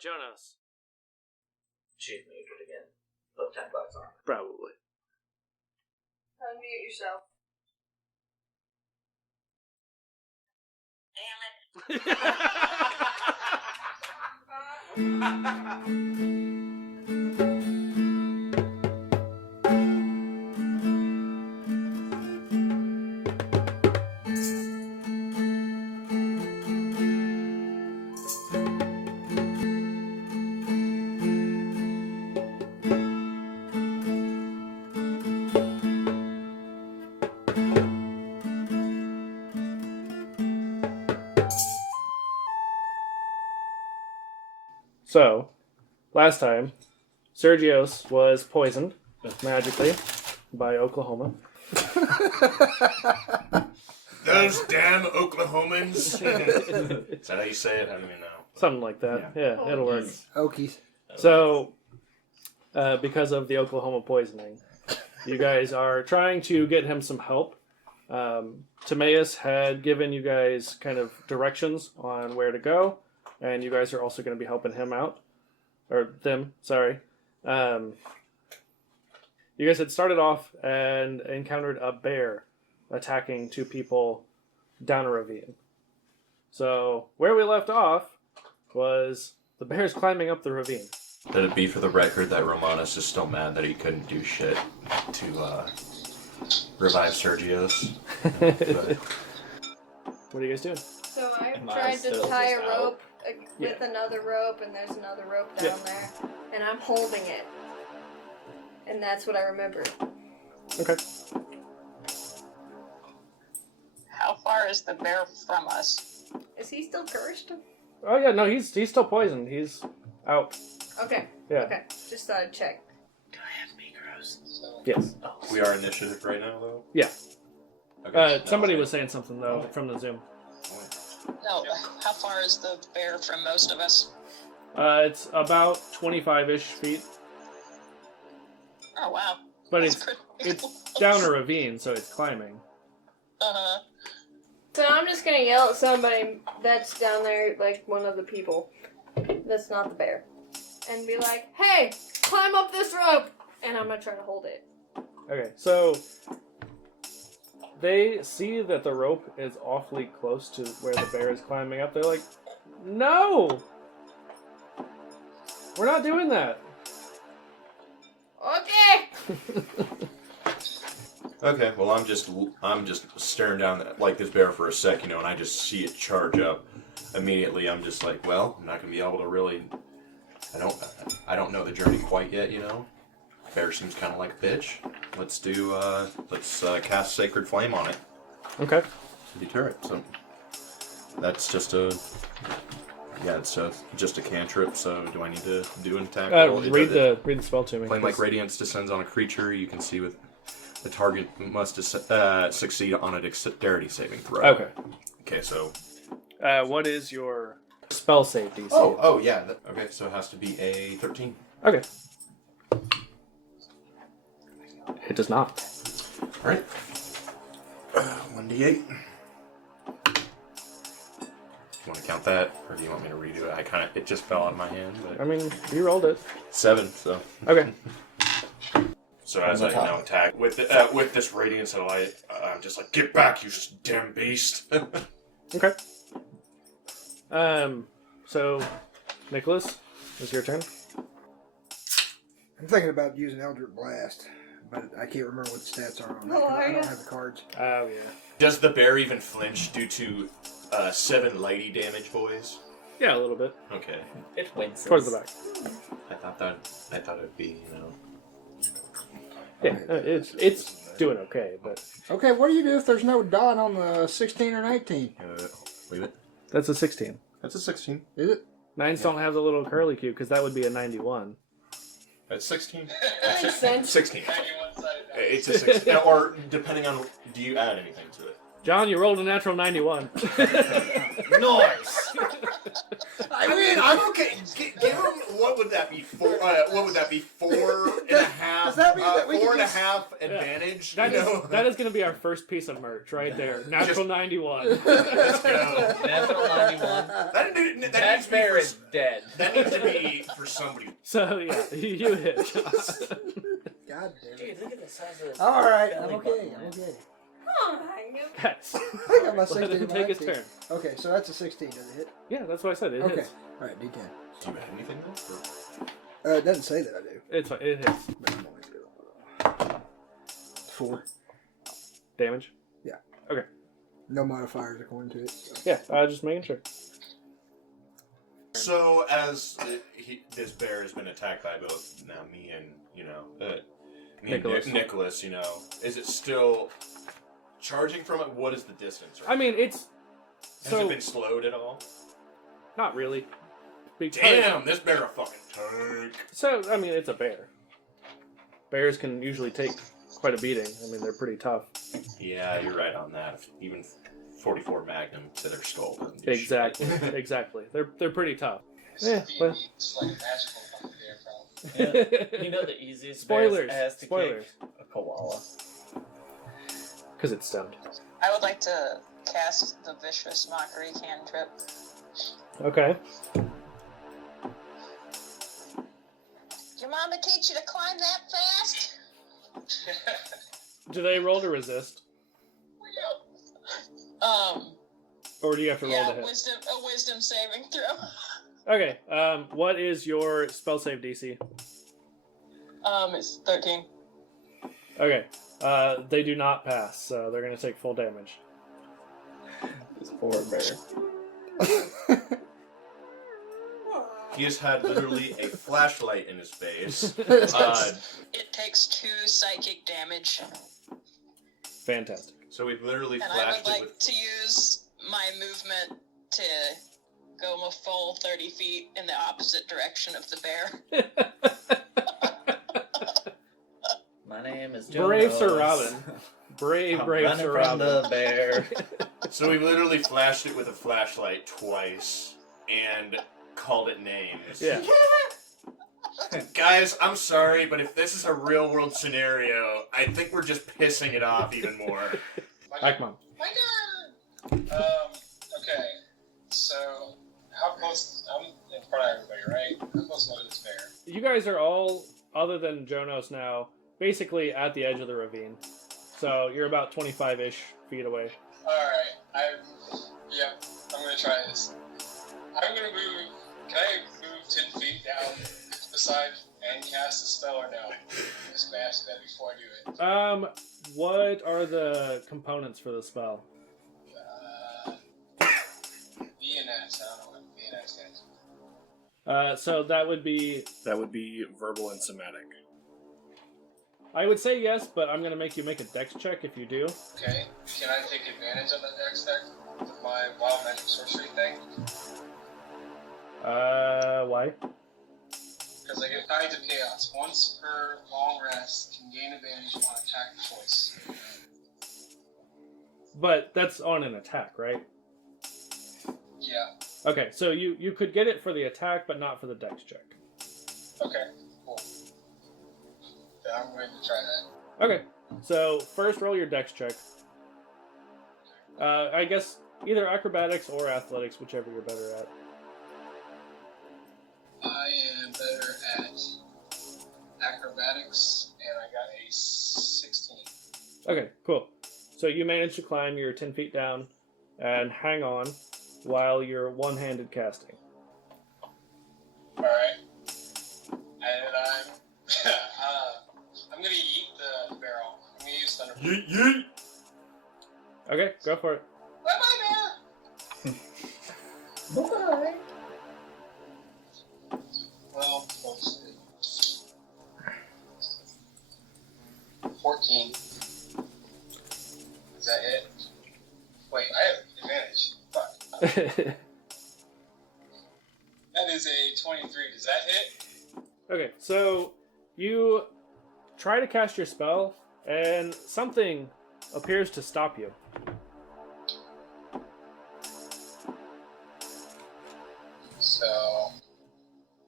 Jonas. She's muted again. Put $10 on it. Probably. Unmute yourself. So, last time, Sergios was poisoned magically by Oklahoma. Those damn Oklahomans. Is that how you say it? I don't even know. Something like that. Yeah, it'll work. Okies. So, because of the Oklahoma poisoning, you guys are trying to get him some help. Timaeus had given you guys kind of directions on where to go, and you guys are also going to be helping him out. Or them, sorry. You guys had started off and encountered a bear attacking two people down a ravine. So, where we left off was the bear's climbing up the ravine. Let it be for the record that Romanus is still mad that he couldn't do shit to revive Sergios. But What are you guys doing? So I Am I tried to still tie a just out? rope with another rope, and there's another rope down there, and I'm holding it. And that's what I remembered. Okay. How far is the bear from us? Is he still cursed? Oh yeah, no, he's still poisoned. He's out. Okay. Yeah. Okay. Just thought I'd check. Do I have Migros? Yes. we are initiative right now, though? Yeah. Okay, Somebody was saying something though from the Zoom. No, how far is the bear from most of us? It's about 25-ish feet, Oh, wow. but That's it's pretty close. down a ravine, so it's climbing. Uh-huh. So I'm just gonna yell at somebody that's down there, like one of the people that's not the bear, and be like, "Hey, climb up this rope!" And I'm gonna try to hold it. Okay, so they see that the rope is awfully close to where the bear is climbing up. They're like, "No, we're not doing that." Okay. Okay, well, I'm just staring down like this bear for a sec, and I just see it charge up. Immediately, I'm just like, well, I'm not gonna be able to really. I don't know the journey quite yet, Bear seems kind of like a bitch. Let's cast Sacred Flame on it Okay. to deter it. So that's just just a cantrip. So do I need to do an attack? Read the spell to me. Flame like radiance descends on a creature. You can see with the target must succeed on a dexterity saving throw. Okay. Okay, so. What is your spell save DC? Oh yeah. Okay, so it has to be a 13. Okay. It does not. All right. 1d8. You want to count that, or do you want me to redo it? It just fell out of my hand. But I mean, you rolled it. 7. So. Okay. So as I now attack with this radiance of light, I'm just like, get back, you damn beast. Okay. So, Nicholas, it's your turn. I'm thinking about using Eldritch Blast, but I can't remember what the stats are on that. 'Cause I don't have the cards. Oh, yeah. Does the bear even flinch due to 7 lady damage, boys? Yeah, a little bit. Okay. It winces. Towards the back. I thought it'd be, Yeah, it's doing okay, but... Okay, what do you do if there's no dot on the 16 or 19? Leave it. That's a 16. That's a 16. Is it? Nines don't have the little curly cube, because that would be a 91. That's 16. That makes sense. 16. It's a 16. Or depending on, do you add anything to it? John, you rolled a natural 91. Nice. I mean, I'm okay. Give him what would that be? What would that be? 4.5. Does that mean that we can 4.5 advantage? That you is know? that is going to be our first piece of merch right there. Natural 91. Let's go. Natural 91. That needs That to be bear for, is dead. that needs to be for somebody. So yeah, you hit. God damn Dude, it. look at the size of this. All right, I'm belly okay. button, I'm man. okay. Oh my god. Guys, I got my let 16 him in my take his active. turn. Okay, so that's a 16. Does it hit? Yeah, that's what I said. It Okay. hits. All right, D10. Do you have anything though? It doesn't say that I do. It's fine. It hits. But I'm only doing 4. Damage. No modifiers according to it. So. Yeah, just making sure. So as this bear has been attacked by both now me and Nicholas. Nicholas, is it still charging from it? What is the distance? Right I mean, it's Has so it been slowed at all? not really. Because, Damn, this bear a fucking tank. So I mean, it's a bear. Bears can usually take quite a beating. I mean, they're pretty tough. Yeah, you're right on that. Even 44 Magnum to their skull. doesn't do Exactly. shit. Exactly. They're pretty tough. It's Yeah, well. it's like a magical fucking bear problem. Yeah. You know the easiest Spoilers. bear's ass to Spoilers. kick? A koala. Because it's stoned. I would like to cast the Vicious Mockery cantrip. Okay. Did your mama teach you to climb that fast? Do they roll to resist, or do you have to roll Yeah, to hit? a wisdom saving throw. Okay. What is your spell save DC? It's 13. Okay. They do not pass, so they're gonna take full damage. This poor bear. He has had literally a flashlight in his face. It takes 2 psychic damage, Fantastic. So we've literally and I flashed would it like with. to use my movement to go a full 30 feet in the opposite direction of the bear. My name is Jonas. Brave Sir Robin. Brave I'm Brave running Sir from Robin. the bear. So we've literally flashed it with a flashlight twice and called it names. Yeah. Guys, I'm sorry, but if this is a real world scenario, I think we're just pissing it off even more. Akmon. My God! Okay. So, how close? I'm in front of everybody, right? How close am I to this bear? You guys are all, other than Jonas now, basically at the edge of the ravine. So you're about 25-ish feet away. Alright, I'm gonna try this. I'm gonna move. Can I move 10 feet down the side and cast a spell or no? Just gonna ask that before I do it. What are the components for the spell? BNS, I don't know what BNS stands for. So that would be verbal and somatic. I would say yes, but I'm gonna make you make a dex check if you do. Okay, can I take advantage of the next deck with my wild magic sorcery thing? Why? Because I get Tides of Chaos. Once per long rest, can gain advantage on attack choice. But that's on an attack, right? Yeah. Okay, so you could get it for the attack, but not for the dex check. Okay, cool. Then I'm going to try that. Okay, so first roll your dex check. I guess either acrobatics or athletics, whichever you're better at. I am better at acrobatics, and I got a 16. Okay, cool. So you managed to climb your 10 feet down and hang on while you're one-handed casting. Alright. And I'm gonna yeet the barrel. I'm gonna use Thunder. Yeet, yeet. Okay, go for it. Bye-bye, bear! Bye. Well, let's see. 14. Is that it? Wait, I have advantage. Fuck. That is a 23. Does that hit? Okay, so you try to cast your spell, and something appears to stop you. So,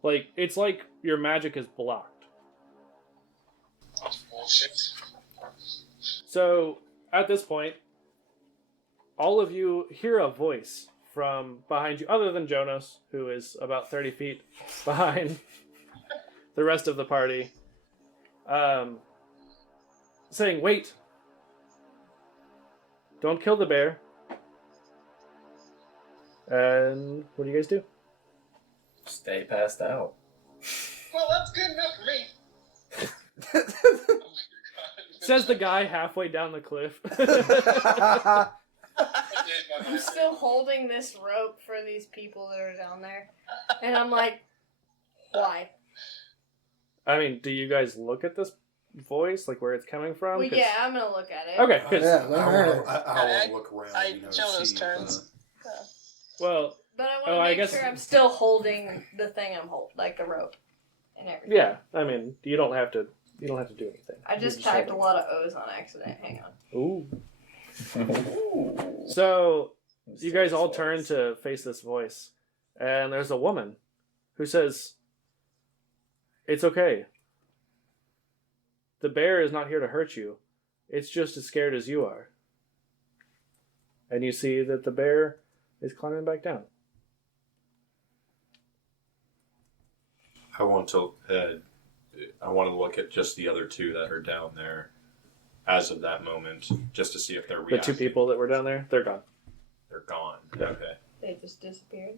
Like, it's like your magic is blocked. Bullshit. So, at this point, all of you hear a voice from behind you, other than Jonas, who is about 30 feet behind the rest of the party, saying, "Wait! Don't kill the bear." And what do you guys do? Stay passed out. Well, that's good enough for me. Oh my God. Says the guy halfway down the cliff. I'm still holding this rope for these people that are down there. And I'm like, why? I mean, do you guys look at this voice, like where it's coming from? Well, 'Cause- yeah, I'm gonna look at it. Okay, 'cause- Yeah, let her know. I'll look around. Jonas see, turns. well, But I want Oh, to I make guess- sure I'm still holding the thing I'm holding, like the rope and everything. yeah. I mean, you don't have to. You don't have to do anything. I just You're typed a holding. lot of O's on accident. Hang on. Ooh. So you guys all turn to face this voice, and there's a woman who says, "It's okay. The bear is not here to hurt you. It's just as scared as you are." And you see that the bear is climbing back down. I want to look at just the other two that are down there as of that moment, just to see if they're The reacting. two people that were down there, they're gone. They're gone. Yeah. Okay. They just disappeared.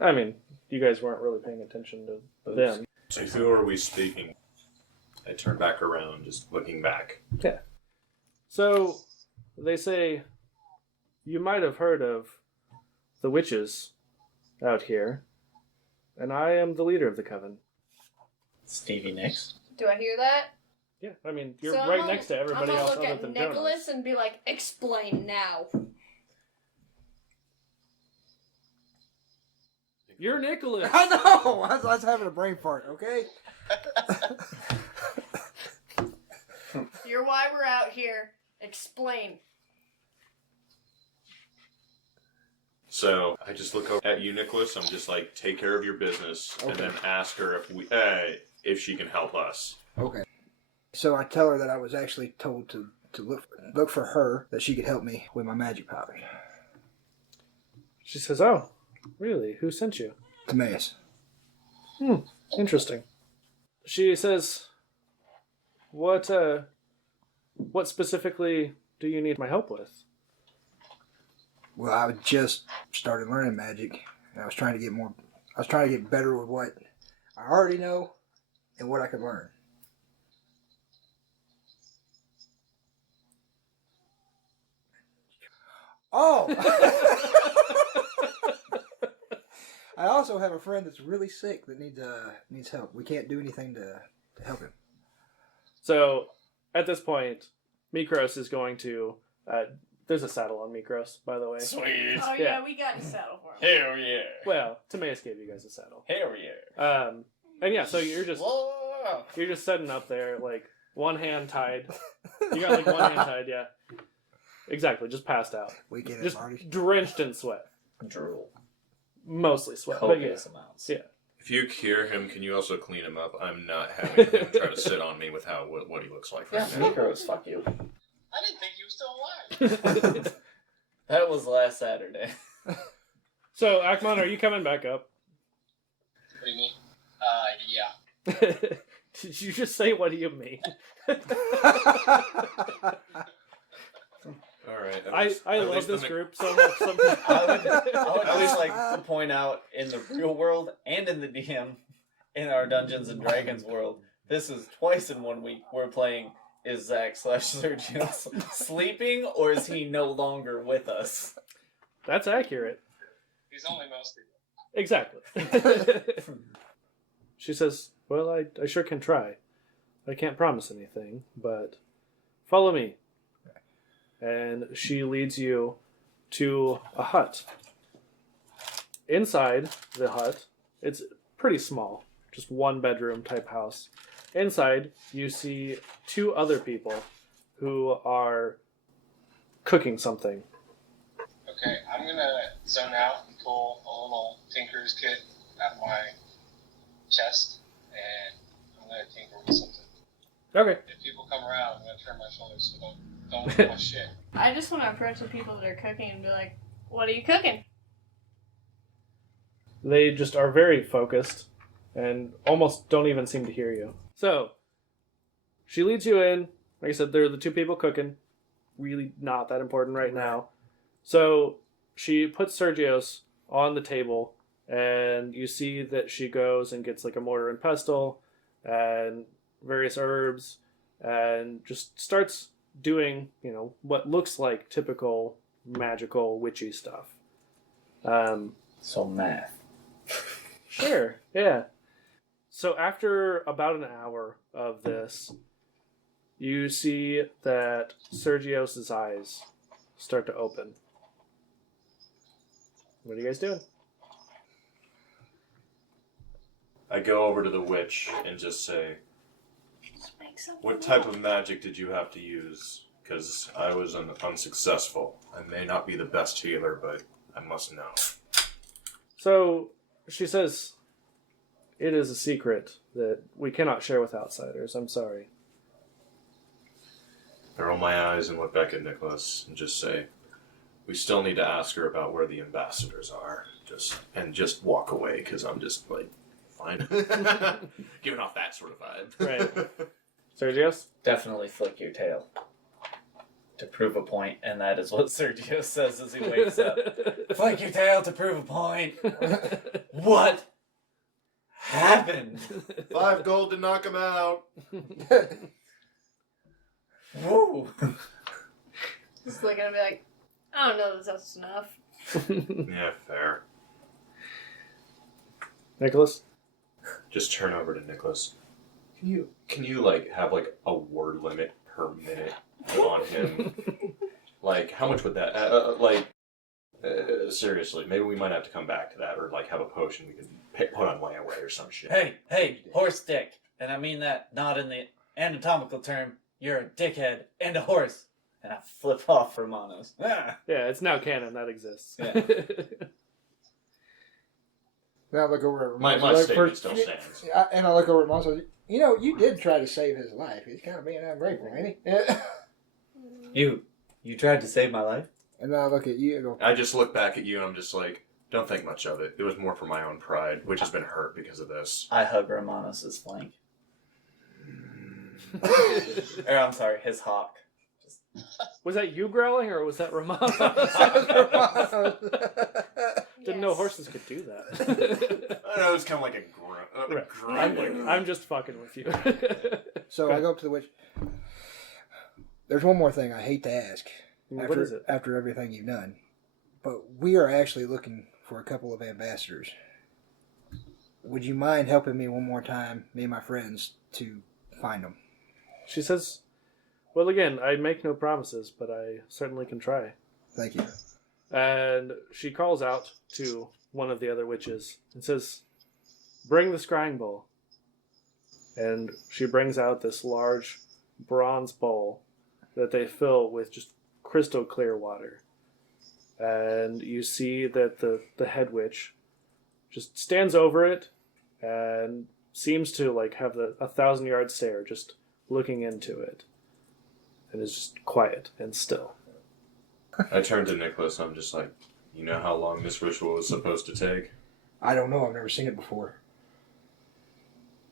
I mean, you guys weren't really paying attention to them. So who are we speaking? I turn back around, just looking back. Yeah. So they say you might have heard of the witches out here, and I am the leader of the coven. Stevie Nicks. Do I hear that? Yeah, I mean you're So I'm right gonna- next to everybody I'm gonna else look other at than Nicholas Jonas. and be like, explain now. You're Nicholas. I know. I was having a brain fart. Okay. You're why we're out here. Explain. So I just look over at you, Nicholas. I'm just like, take care of your business, and Okay. then ask her if she can help us. Okay. So I tell her that I was actually told to look for her, that she could help me with my magic powers. She says, "Oh, really? Who sent you?" Timaeus. Interesting. She says, What specifically do you need my help with?" Well, I just started learning magic, and I was trying to get more. I was trying to get better with what I already know and what I could learn. Oh! I also have a friend that's really sick that needs help. We can't do anything to help him. So, at this point, Mikros is going to. There's a saddle on Mikros, by the way. Sweet. Oh, Yeah. yeah, we got a saddle for him. Hell yeah. Well, Timaeus gave you guys a saddle. Hell yeah. And yeah, so you're just Whoa. setting up there, like one hand tied. You got like one hand tied, yeah. Exactly, just passed out, Weekend at just party. drenched in sweat, Drool. mostly sweat. But yeah, Copious amounts. Yeah. If you cure him, can you also clean him up? I'm not having him try to sit on me with what he looks like Yeah, right now. Mikros, fuck you. I didn't think he was still alive. That was last Saturday. So Akmon, are you coming back up? What do you mean? Yeah. Did you just say, "What do you mean"? All right. I at love least the this Mc- group so much. Sometimes. I would just like to point out in the real world and in the DM, in our Dungeons and Dragons world, this is twice in 1 week we're playing is Zach/Sergio sleeping or is he no longer with us? That's accurate. He's only mostly. Exactly. She says, "Well, I sure can try. I can't promise anything, but follow me." And she leads you to a hut. Inside the hut, it's pretty small, just one bedroom type house. Inside, you see two other people who are cooking something. Okay, I'm gonna zone out and pull a little Tinker's kit out of my chest, and I'm gonna tinker with something. Okay. If people come around, I'm gonna turn my shoulders, so don't look at my shit. I just want to approach the people that are cooking and be like, "What are you cooking?" They just are very focused and almost don't even seem to hear you. So, she leads you in. Like I said, they're the two people cooking. Really not that important right now. So, she puts Sergio's on the table, and you see that she goes and gets like a mortar and pestle and various herbs and just starts doing, what looks like typical magical witchy stuff. So math. Sure, yeah. So after about an hour of this, you see that Sergios' eyes start to open. What are you guys doing? I go over to the witch and just say, what type of magic did you have to use? Because I was unsuccessful. I may not be the best healer, but I must know. So she says, it is a secret that we cannot share with outsiders. I'm sorry. I roll my eyes and look back at Nicholas and just say, we still need to ask her about where the ambassadors are. Just walk away, because I'm just like, fine. Giving off that sort of vibe. Right. Sergios? Definitely flick your tail. To prove a point, and that is what Sergio says as he wakes up. Flick your tail to prove a point. What happened? 5 gold to knock him out. Woo! Just looking at me like, I don't know if that's enough. Yeah, fair. Nicholas? Just turn over to Nicholas. Can you like have like a word limit per minute put on him? Like, how much would that seriously, maybe we might have to come back to that, or like have a potion we can put on layaway or some shit. Hey, horse dick. And I mean that not in the anatomical term. You're a dickhead and a horse. And I flip off Romanos. Ah. Yeah, it's now canon. That exists. Yeah. Now I look over at My Ramon. statement still stands. And I look over at Ramon and say, you did try to save his life. He's kind of being ungrateful, ain't he? You tried to save my life? And then I look at you and go, I just look back at you and I'm just like, don't think much of it. It was more for my own pride, which has been hurt because of this. I hug Romanos' flank. Or, I'm sorry, his hawk. Was that you growling, or was that Romano? Didn't know horses could do that. I know, it was kind of like a grunt. I'm just fucking with you. So I go up to the witch. There's one more thing I hate to ask. What is it? After everything you've done. But we are actually looking for a couple of ambassadors. Would you mind helping me one more time, me and my friends, to find them? She says, well, again, I make no promises, but I certainly can try. Thank you. And she calls out to one of the other witches and says, bring the scrying bowl. And she brings out this large bronze bowl that they fill with just crystal clear water. And you see that the head witch just stands over it and seems to like have a 1,000-yard stare, just looking into it. And is just quiet and still. I turn to Nicholas. I'm just like, you know how long this ritual is supposed to take? I don't know. I've never seen it before.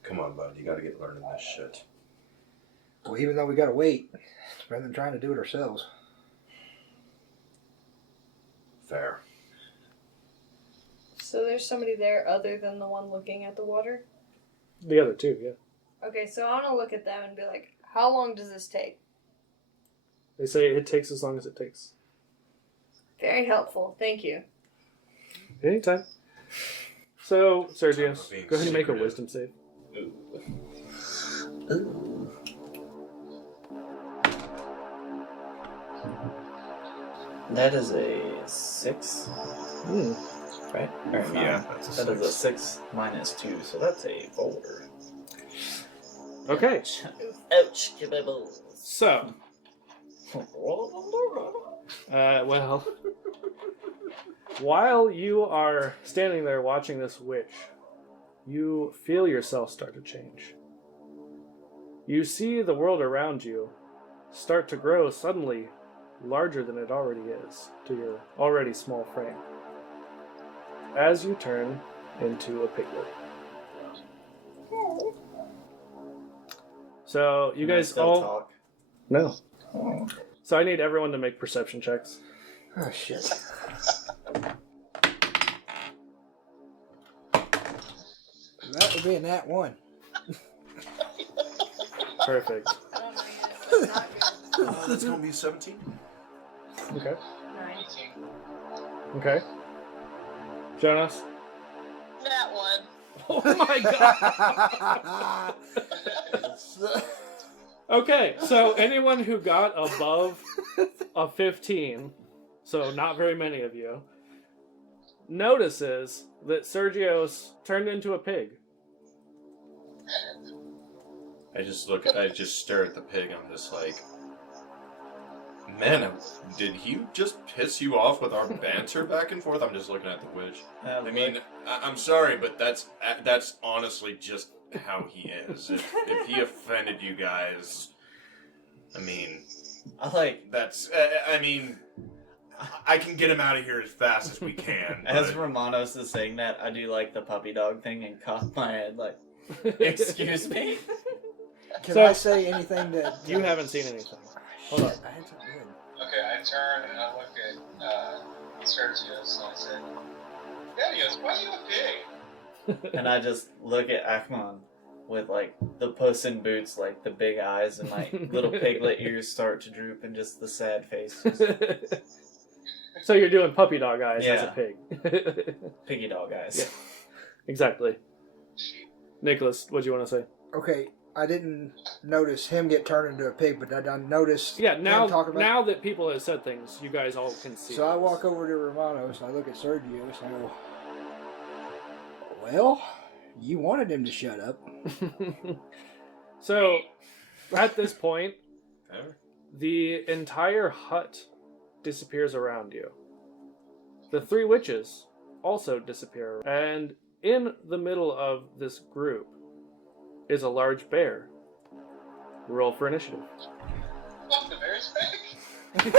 Come on, bud. You gotta get learning this shit. Well, even though we gotta wait, it's better than trying to do it ourselves. Fair. So there's somebody there other than the one looking at the water? The other two, yeah. Okay, so I want to look at them and be like, how long does this take? They say it takes as long as it takes. Very helpful. Thank you. Anytime. So, Sergius, Time for being go ahead and make a secretive. wisdom save. Ooh. That is a 6, right? Or no, Yeah, that's a that is a 6. 6 minus 2, so that's a 4. Okay, Ouch, kibibbles. so, well, while you are standing there watching this witch you feel yourself start to change. You see the world around you start to grow suddenly larger than it already is to your already small frame. As you turn into a piglet. So you Can I guys still all talk? no. So I need everyone to make perception checks. Oh shit. That would be a nat 1. Perfect. I don't know yet. It's not good. That's gonna be 17. Okay. 9. 18. Okay. Jonas. That one. Oh my god. Okay, so anyone who got above a 15, so not very many of you, notices that Sergio's turned into a pig. I just stare at the pig. I'm just like, man, did he just piss you off with our banter back and forth? I'm just looking at the witch. I mean, I'm sorry, but that's honestly just how he is. If he offended you guys, I mean, I can get him out of here as fast as we can. As but- Romanos is saying that, I do like the puppy dog thing and cock my head like, excuse me? Can So- I say anything that... You haven't seen anything. Hold on. Shit, I had something good. Okay, I turn and I look at Sergio's and I say, yeah, he goes, why are you a pig? And I just look at Akmon with like the Puss in Boots, like the big eyes and like little piglet ears start to droop and just the sad face. Just So you're doing puppy dog eyes as a Yeah. pig. piggy dog eyes. Yeah. Exactly. Nicholas, what do you want to say? Okay, I didn't notice him get turned into a pig, but I noticed Yeah, him now talk about... now that people have said things, you guys all can see. So I this. walk over to Romanos and I look at Sergio and I go, well, you wanted him to shut up. So, at this point, the entire hut disappears around you. The three witches also disappear, and in the middle of this group is a large bear. Roll for initiative. Oh, the bear's pig?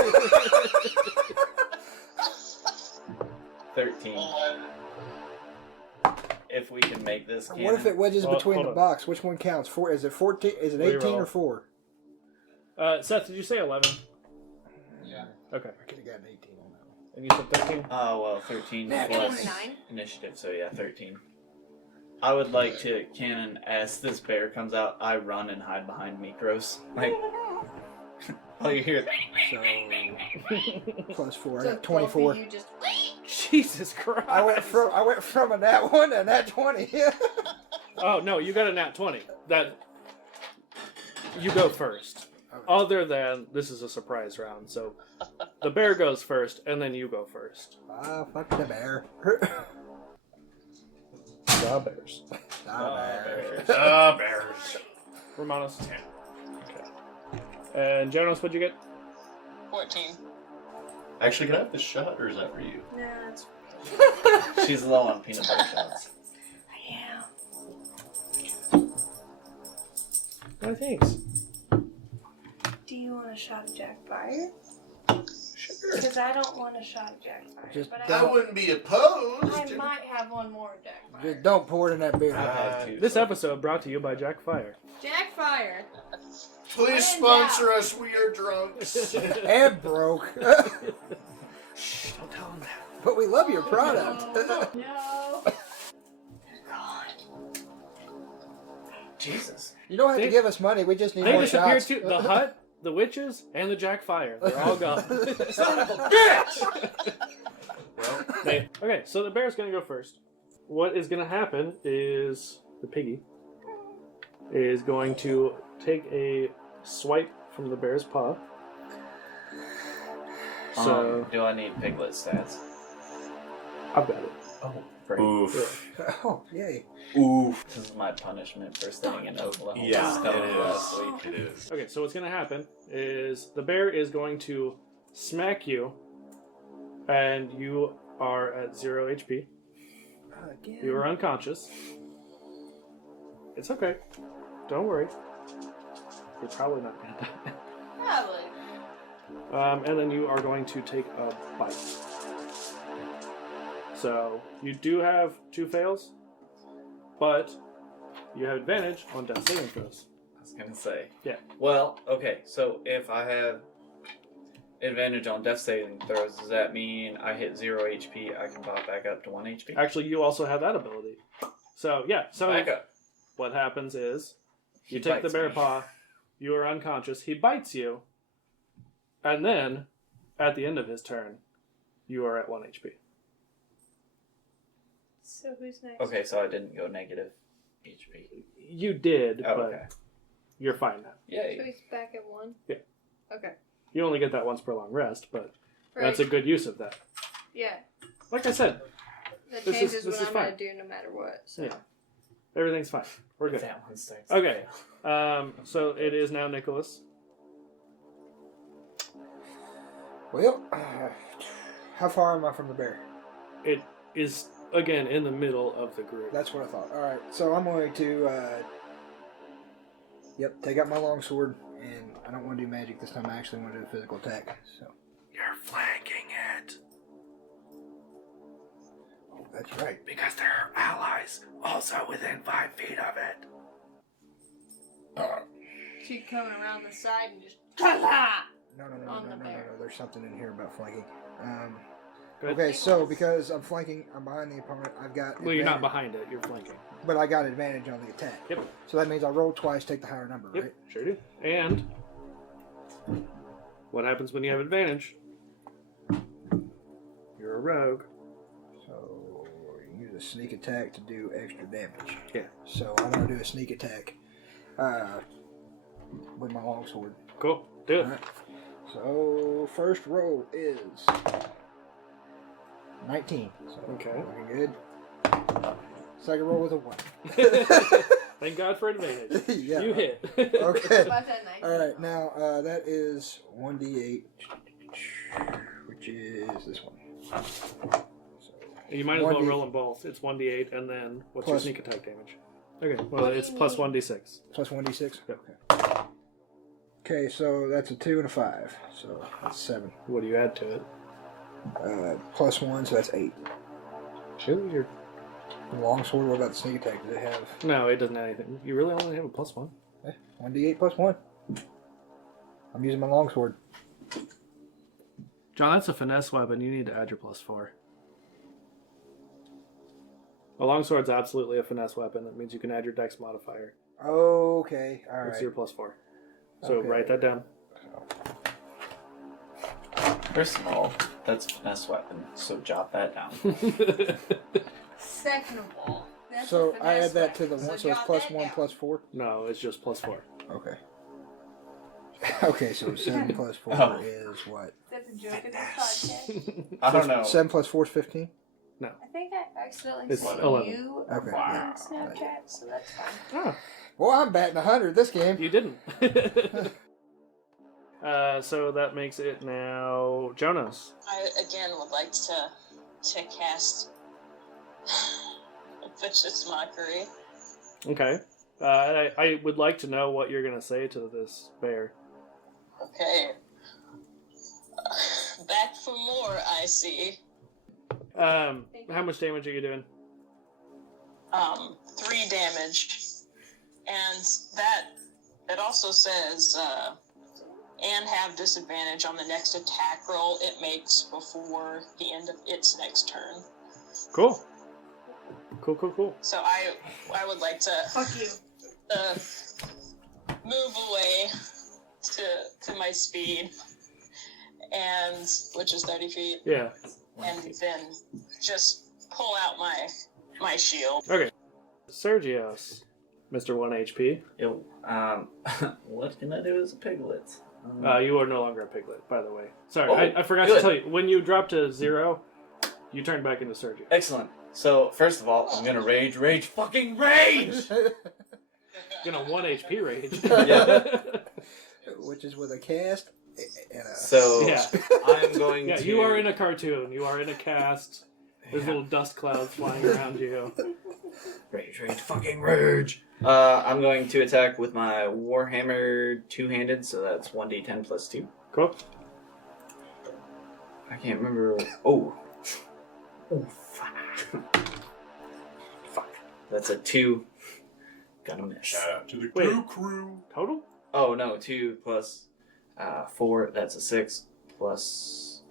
13. 11. If we can make this canon. What if it wedges Well, between hold the on. box? Which one counts? Is it 14? Is it 18 or 4? Seth, did you say 11? Yeah. Okay. I could have gotten 18 on that one. And you said 13? Oh, well, 13 Nat plus 9. initiative, so yeah, 13. I would like to canon as this bear comes out, I run and hide behind Mikros. Like, oh, you hear So, plus 4. I So got 24. both of you just Jesus Christ. I went from a nat 1 to a nat 20. Oh, no, you got a nat 20. That. You go first. Other than this is a surprise round, so the bear goes first, and then you go first. Ah, fuck the bear. The bears. Bears. Romanos. 10. Okay. And Jonas, what'd you get? 14. Actually, can I have the shot, or is that for you? Nah, it's she's low on peanut butter shots. I am. Oh, thanks. Do you want a shot of Jack Fire? Sure. Because I don't want a shot of Jack Fire. Just but I wouldn't be opposed. I might have one more of Jack Fire. Just don't pour it in that beer. I've had two. This episode brought to you by Jack Fire. Jack Fire. Please sponsor us. We are drunks. And broke. Shh, don't tell him that. But we love your product. No. Jesus. You don't have They- to give us money. We just need They more disappeared shots. too. The hut, the witches, and the Jack Fire. They're all gone. Son of a bitch! Well, Okay, so the bear's gonna go first. What is gonna happen is the piggy is going to take a swipe from the bear's paw. So Do I need piglet stats? I've got it. Oh, great. oof. Oh, yay. Oof. This is my punishment for staying in Oklahoma. Yeah, Stone last it week. is. It is. Okay, so what's gonna happen is the bear is going to smack you, and you are at 0 HP. Again. You are unconscious. It's okay. Don't worry. You're probably not going to die. Probably. And then you are going to take a bite. So you do have 2 fails, but you have advantage on death saving throws. I was gonna say. Yeah. Well, okay. So if I have advantage on death saving throws, does that mean I hit 0 HP? I can pop back up to 1 HP. Actually, you also have that ability. So yeah. So Back up. what happens is you He take the bites bear me. paw. You are unconscious. He bites you, and then at the end of his turn, you are at 1 HP. So who's next? Okay, so I didn't go negative HP. You did, Oh, but okay. you're fine now. So Yay. he's back at 1? Yeah. Okay. You only get that once per long rest, but Right. that's a good use of that. Yeah. Like I said, That This is- changes this what is I'm fine. going to do no matter what. So. Yeah. Everything's fine. We're good. That one starts. Okay. So it is now Nicholas. Well, how far am I from the bear? It is, again, in the middle of the group. That's what I thought. All right, so I'm going to, take out my longsword, and I don't want to do magic this time. I actually want to do a physical attack. So You're flanking it. oh, that's right. Because there are allies also within 5 feet of it. She'd come around the side and just. No. On the bear. There's something in here about flanking. Good. Okay, so because I'm flanking, I'm behind the opponent. I've got. Well, you're not advantage- behind it. You're flanking. But I got advantage on the attack. Yep. So that means I roll twice, take the higher number, Yep. right? Sure do. And what happens when you have advantage? You're a rogue. So you use a sneak attack to do extra damage. Yeah. So I'm gonna do a sneak attack with my longsword. Cool. Do it. Alright. So first roll is 19. So Okay. looking good. Second roll was a 1. Thank God for advantage. Yeah. You hit. Okay. Why's that nice? All right. Now that is 1d8, which is this one. So You might as well 1d8 roll them both. It's 1d8 and then what's Plus- your sneak attack damage? Okay. Well, What do it's you plus need? 1d6. plus 1d6. Yep. Okay. Okay. So that's a 2 and a 5. So that's 7. What do you add to it? Plus 1, so that's 8. Ooh, you're... Longsword. What about the sneak attack? Does it have No, it doesn't add anything. You really only have a plus 1. 1d8 plus 1? I'm using my longsword. John, that's a finesse weapon. You need to add your plus 4. A longsword's absolutely a finesse weapon. That means you can add your dex modifier. Okay. All That's right. your plus 4. So Okay. write that down. First of all, that's a finesse weapon, so jot that down. Second of all, that's So a I finesse add that to the weapon, 1, so it's jot plus that 1 down. plus 4? No, it's just plus 4. Okay. Okay, so 7 plus 4 Oh. is what? That's a joke in this podcast. I don't know. 7 plus 4 is 15? I think I accidentally It's sent 11. you Okay, a yeah. Snapchat, so that's fine. Oh, Well, I'm batting 100 this game. you didn't. So that makes it now Jonas. I again would like to cast vicious mockery. Okay. I would like to know what you're going to say to this bear. Okay. Back for more, I see. How much damage are you doing? 3 damage. And that, it also says, and have disadvantage on the next attack roll it makes before the end of its next turn. Cool. Cool. So I would like to Fuck you. move away to my speed, and which is 30 feet, Yeah. and then just pull out my shield. Okay. Sergios, Mr. 1 HP. Yo, what can I do as a piglet? You are no longer a piglet, by the way. Sorry, Oh, I forgot to good. tell you. When you drop to 0, you turn back into Sergio. Excellent. So, first of all, I'm gonna rage, fucking rage! You're gonna 1 HP rage. Yeah. Which is with a cast and a... So, Yeah. I'm going Yeah, to... you are in a cartoon. You are in a cast. There's little dust clouds flying around you. Rage, fucking rage! I'm going to attack with my Warhammer two-handed, so that's 1d10 plus 2. Cool. I can't remember. Oh, fuck. Fuck. That's a 2. Gonna miss. Shout out to the Wait. crew. Total? Oh, no. 2 plus 4. That's a 6. Plus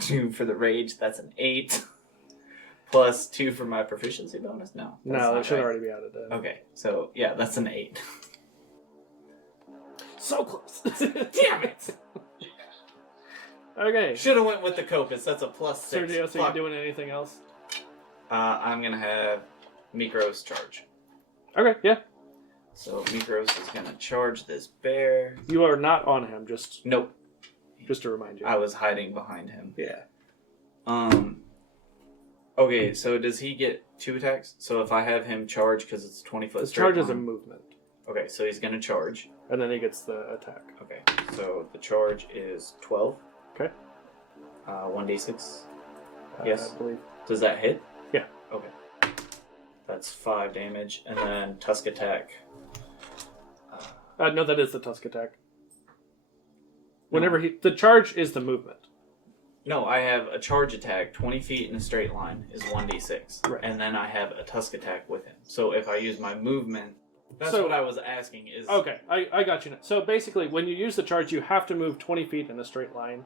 2 for the rage. That's an 8. Plus 2 for my proficiency bonus? No. that's No, not that should right. already be added then. Okay, so yeah, that's an 8. So close. Damn it. Okay. Should have went with the Copus. That's a plus 6. Sergio, so you Fuck. doing anything else? I'm gonna have Mikros charge. Okay, yeah. So Mikros is gonna charge this bear. You are not on him, just Nope, to remind you. I was hiding behind him. Yeah. Okay, so does he get 2 attacks? So if I have him charge because it's 20-foot His straight charge is a line- movement, Okay, so he's gonna charge. and then he gets the attack. Okay, so the charge is 12. Okay. 1d6. Yes. I believe. Does that hit? Yeah. Okay. That's 5 damage, and then Tusk attack. No, that is the Tusk attack. Whenever the charge is the movement. No, I have a charge attack, 20 feet in a straight line is 1d6. Right. And then I have a Tusk attack with him. So if I use my movement, that's So- what I was asking is... Okay, I got you now. So basically, when you use the charge, you have to move 20 feet in a straight line,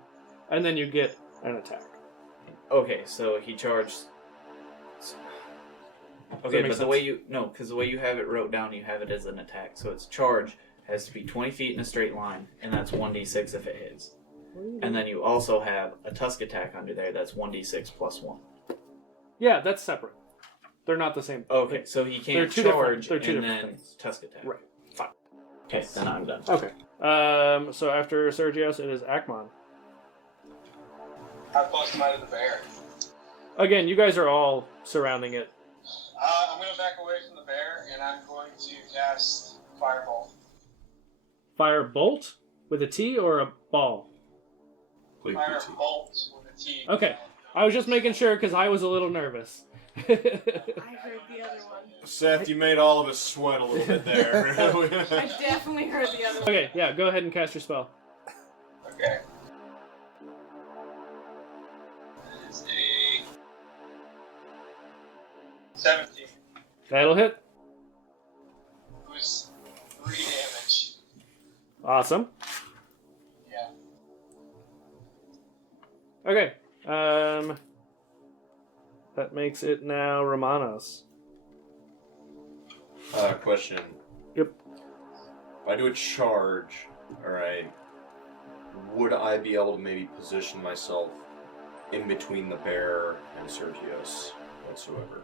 and then you get an attack. Okay, so he charged... Okay, make but the sense? way you... No, because the way you have it wrote down, you have it as an attack. So it's charge has to be 20 feet in a straight line, and that's 1d6 if it hits. And then you also have a Tusk attack under there, that's 1d6 plus 1. Yeah, that's separate. They're not the same. Okay, so he They're can't two different- charge they're two and different then things. Tusk attack. Right. Fine. Okay, then I'm done. Okay. So after Sergios, it is Akmon. How close am I to the bear? Again, you guys are all surrounding it. I'm going to back away from the bear, and I'm going to cast Fireball. Fire bolt with a T or a ball? Firebolt with a T. Okay. I was just making sure because I was a little nervous. I heard the other one. Seth, you made all of us sweat a little bit there. I definitely heard the other one. Okay, yeah, go ahead and cast your spell. Okay. That is a 17. That'll hit. It was 3 damage. Awesome. Yeah. Okay. That makes it now Romanos. Question. Yep. If I do a charge, alright, would I be able to maybe position myself in between the bear and Sergios whatsoever?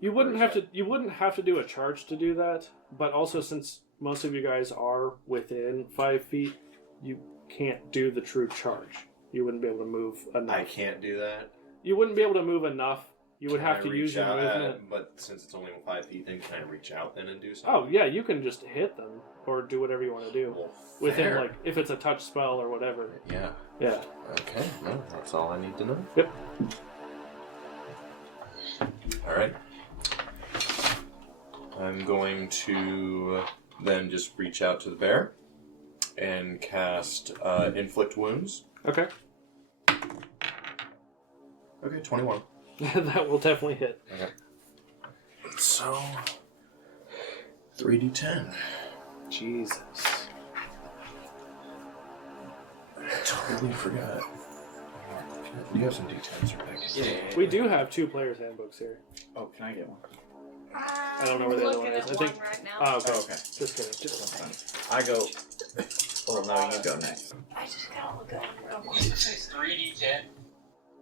You wouldn't have to. You wouldn't have to do a charge to do that. But also, since most of you guys are within 5 feet, you can't do the true charge. You wouldn't be able to move enough. I can't do that. You wouldn't be able to move enough. You would Can have I to reach use your out movement. but since it's only 5 feet, then can I reach out then and do something? Oh yeah, you can just hit them or do whatever you want to do Well, within fair. like if it's a touch spell or whatever. Yeah. Yeah. Okay. No, that's all I need to know. Yep. All right. I'm going to then just reach out to the bear and cast Inflict Wounds. Okay. Okay, 21. That will definitely hit. Okay. So, 3d10. Jesus. I totally forgot. Do you have some d10s or things? Yeah. We do have 2 players' handbooks here. Oh, can I get one? I don't know where the other one Looking is. at I think. one right now. Oh, okay. Oh, okay. Just kidding. Just I go... Oh, no, you go next. I just gotta look at it real quick. Did you say 3d10?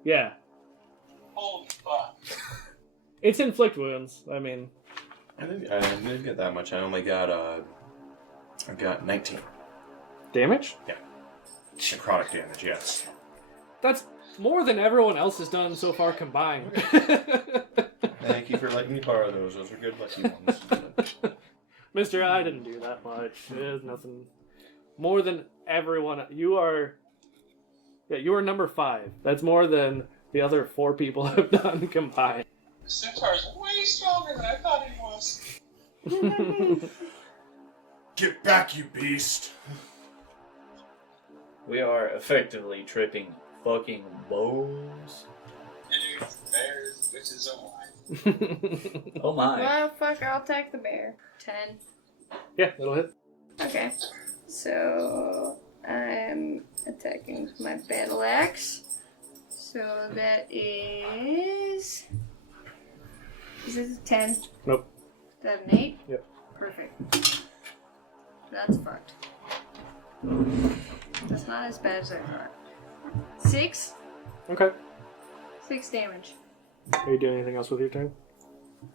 Yeah. Holy fuck. It's inflict wounds. I mean, I didn't get that much. I only got I got 19 damage? necrotic damage. Yes. That's more than everyone else has done so far combined. Thank you for letting me borrow those. Those are good lucky ones. Mister, I didn't do that much. There's nothing. More than everyone. You are number 5. That's more than the other 4 people have done combined. The centaur is way stronger than I thought he was. Get back, you beast! We are effectively tripping fucking balls. Bears, witches, oh my. Oh my. Motherfucker, I'll take the bear. 10. Yeah, it'll hit. Okay. So I'm attacking with my battle axe. So that is. Is this a 10? Nope. Is that an 8? Yep. Perfect. That's fucked. That's not as bad as I thought. 6? Okay. 6 damage. Are you doing anything else with your turn?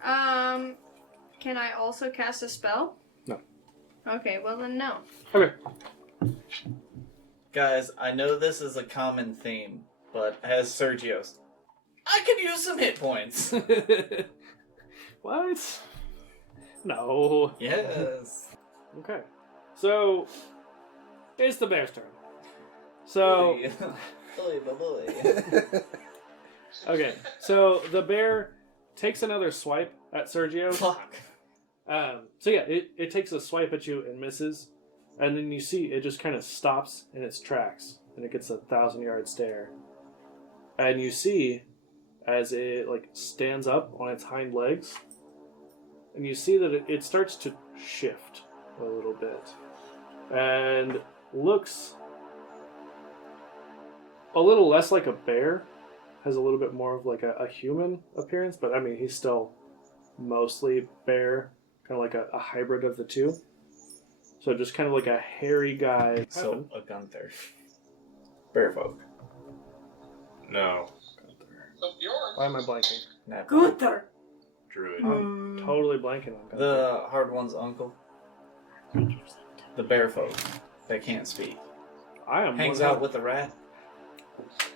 Can I also cast a spell? No. Okay, well then no. Okay. Guys, I know this is a common theme, but as Sergio's, I could use some hit points. What? No. Yes. Okay. So, it's the bear's turn. So, okay. So, the bear takes another swipe at Sergio. Fuck. So yeah, it takes a swipe at you and misses. And then you see it just kind of stops in its tracks. And it gets a 1,000-yard stare. And you see as it like stands up on its hind legs. And you see that it starts to shift a little bit. And looks a little less like a bear. Has a little bit more of like a human appearance. But I mean, he's still mostly bear. Kind of like a hybrid of the two. So just kind of like a hairy guy. So, a Gunther. Bear folk. No. So Bjorn, Why am I blanking? Gunther! Druid. I'm totally blanking on Gunther. The hard one's uncle. The bear folk that can't speak. I am Hangs one out of- with the rat.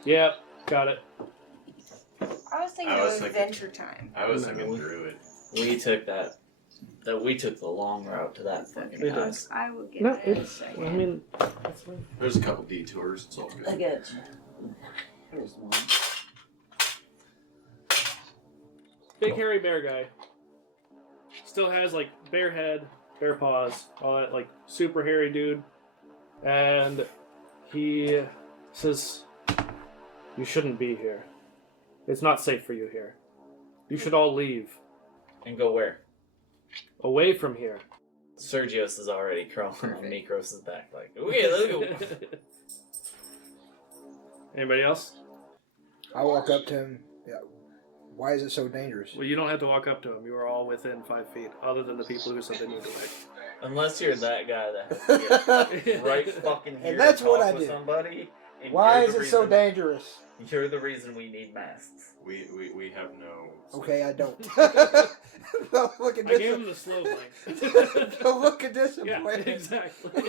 Yep, got it. I was thinking I was of thinking- Adventure Time. I was No. thinking Druid. We took we took the long route to that fucking We did. house. I will get No, that in a it's. second. I mean, that's fine. There's a couple detours. It's all good. I get you. There's one. Big hairy bear guy. Still has like bear head, bear paws, all that like super hairy dude. And he says, "You shouldn't be here. It's not safe for you here. You should all leave. And go where? Away from here." Sergios is already crawling on Mikros' back like, okay, let's go. Anybody else? I walk up to him. Yeah. Why is it so dangerous? Well, you don't have to walk up to him. You are all within 5 feet, other than the people who said they moved away. Unless you're that guy that has to get right fucking here And that's to talk what I with do. somebody. And Why you're is the it so reason- dangerous? You're the reason we need masks. We have no. Okay, I don't. The look of I gave him the slow blink. the look of Yeah, disappointment. exactly.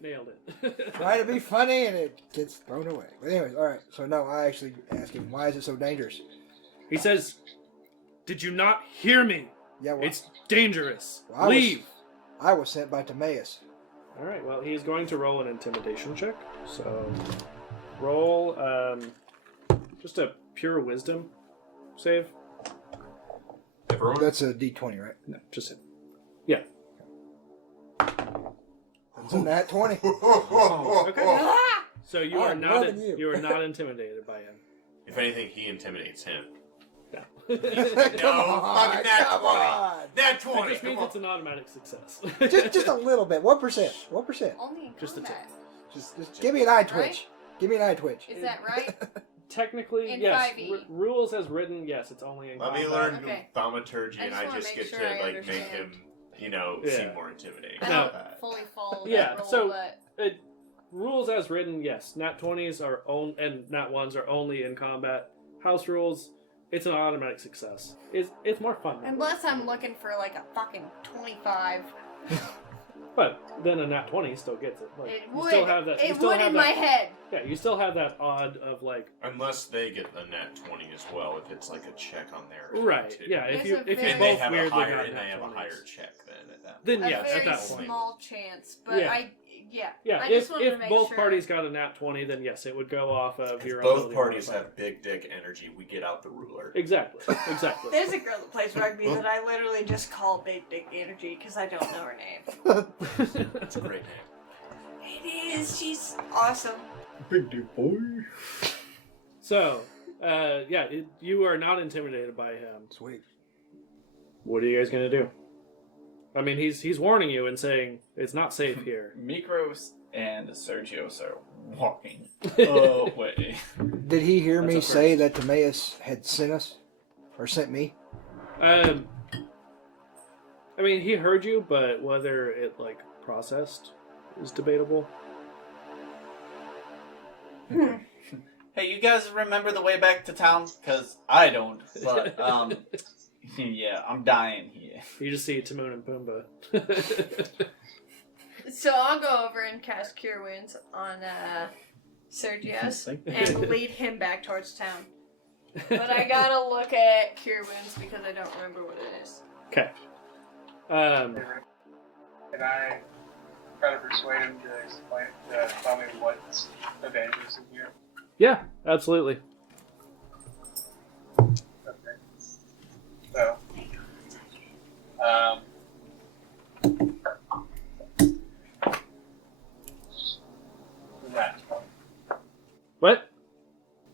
Nailed it. Try to be funny and it gets thrown away. But anyways, all right. So no, I actually asked him, why is it so dangerous? He says, "Did you not hear me? Yeah, well, It's dangerous. Well, I was- Leave." I was sent by Timaeus. All right. Well, he's going to roll an intimidation check. So, roll just a pure wisdom save. Everyone. That's a D20, right? No, just him. Yeah. It's a nat 20. Okay. So you are I'm not loving you. you are not intimidated by him. If anything, he intimidates him. No. Come No, on, fucking nat come 20. on. Nat That 20. just means Come it's an automatic success. Just a little bit. 1%. 1%. Only in Just a combat. Just give me an eye twitch. Give me an eye twitch. Is that right? Technically, In yes. 5e. Rules as written, yes. It's only in Let me combat. learn Okay. thaumaturgy, I and just I wanna just make get sure to I like make understand. him, Yeah. seem more intimidating. I No. don't fully follow Yeah, that rule, so- but Rules as written, yes. Nat 20s are and Nat 1s are only in combat. House rules, it's an automatic success. It's more fun. that way. unless I'm looking for like a fucking 25, But then a Nat 20 still gets it. Like, it you would. still have that. you It still would have in that, my head. Yeah, you still have that odd of like. Unless they get a nat 20 as well, if it's like a check on their Right. too. Yeah. If There's you a if you very- And they both have a weirdly higher got and Nat they have a 20s. higher check then at that. Then A yes, very at that point. small chance, but Yeah. Yeah. Yeah, I just wanted to if make both sure. parties got a nat 20, then yes, it would go off of If your both ability parties modifier. have big dick energy, we get out the ruler. Exactly. Exactly. There's a girl that plays rugby that I literally just call Big Dick Energy because I don't know her name. That's a great name. It is. She's awesome. Big dick boy. So, you are not intimidated by him. Sweet. What are you guys gonna do? I mean, he's warning you and saying it's not safe here. Mikros and Sergios are walking away. Did he hear That's me a say first. that Timaeus had sent us? Or sent me? I mean, he heard you, but whether it like processed is debatable. Hey, you guys remember the way back to town? Because I don't. But, yeah, I'm dying here. You just see Timon and Pumbaa. So I'll go over and cast Cure Wounds on Sergius and lead him back towards town. But I gotta look at Cure Wounds because I don't remember what it is. Okay. Can I try to persuade him to explain, tell me what advantages in here? Yeah, absolutely. Okay. So, nat 20. What?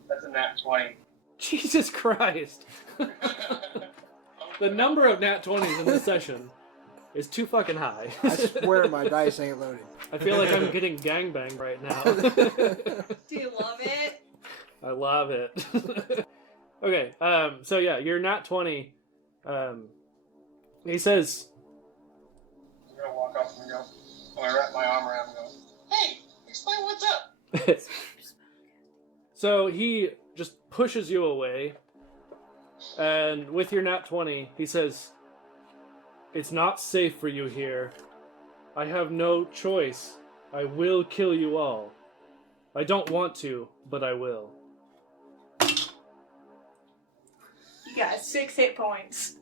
That's a nat 20. Jesus Christ. The number of nat 20s in this session is too fucking high. I swear my dice ain't loaded. I feel like I'm getting gangbanged right now. Do you love it? I love it. Okay, so yeah, you're nat 20. He says, I'm gonna walk up and go. I'm gonna wrap my arm around him and go, hey, explain what's up. so he just pushes you away, and with your nat 20, he says, it's not safe for you here. I have no choice. I will kill you all. I don't want to, but I will. You got 6 hit points.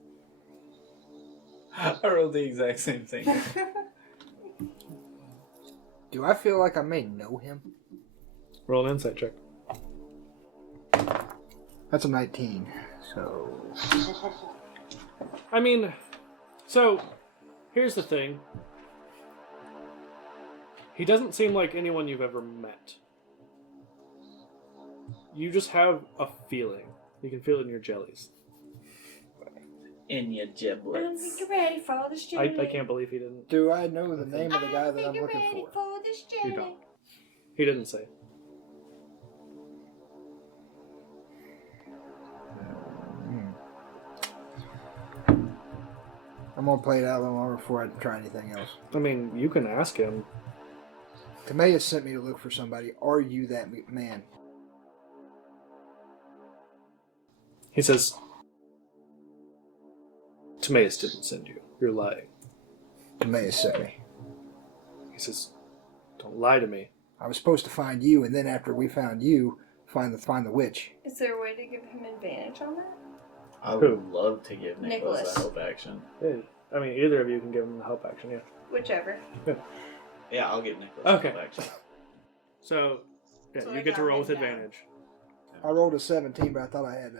I rolled the exact same thing. Do I feel like I may know him? Roll an insight check. That's a 19. So I mean, so here's the thing. He doesn't seem like anyone you've ever met. You just have a feeling. You can feel it in your jellies. In your I don't giblets. think you're ready for this I jelly. can't believe he didn't. do I know the name of the guy I that think I'm you're looking ready for? this You jelly. don't. He didn't say. I'm gonna play it out a little longer before I try anything else. I mean, you can ask him. Timaeus sent me to look for somebody. Are you that man? He says, Timaeus didn't send you. You're lying. Timaeus sent me. He says, don't lie to me. I was supposed to find you, and then after we found you, find the witch. Is there a way to give him advantage on that? I would love to give Nicholas Nicholas. a help action. Yeah, I mean, either of you can give him the help action, yeah. Whichever. Yeah, I'll give Nicholas Okay. a help action. So, yeah, So you I get to got roll with him down. advantage. I rolled a 17, but I thought I had.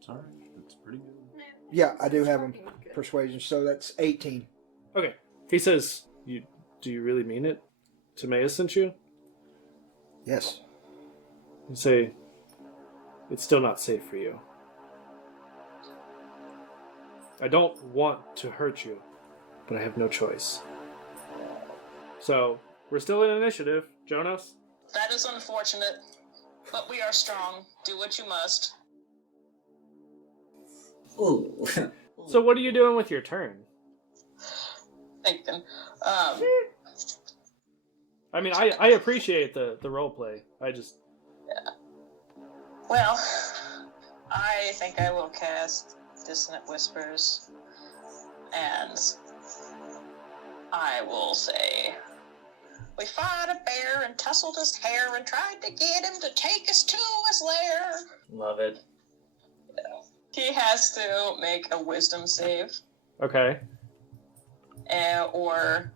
Sorry, that's pretty good. Yeah, I do have him persuasion, so that's 18. Okay. He says, do you really mean it? Timaeus sent you? Yes. You say, it's still not safe for you. I don't want to hurt you, but I have no choice. So, we're still in initiative. Jonas? That is unfortunate, but we are strong. Do what you must. Ooh. So what are you doing with your turn? Thinking. I mean, I appreciate the role play. I just... Well, I think I will cast Dissonant Whispers, and I will say, we fought a bear and tussled his hair and tried to get him to take us to his lair. Love it. He has to make a wisdom save, Okay. or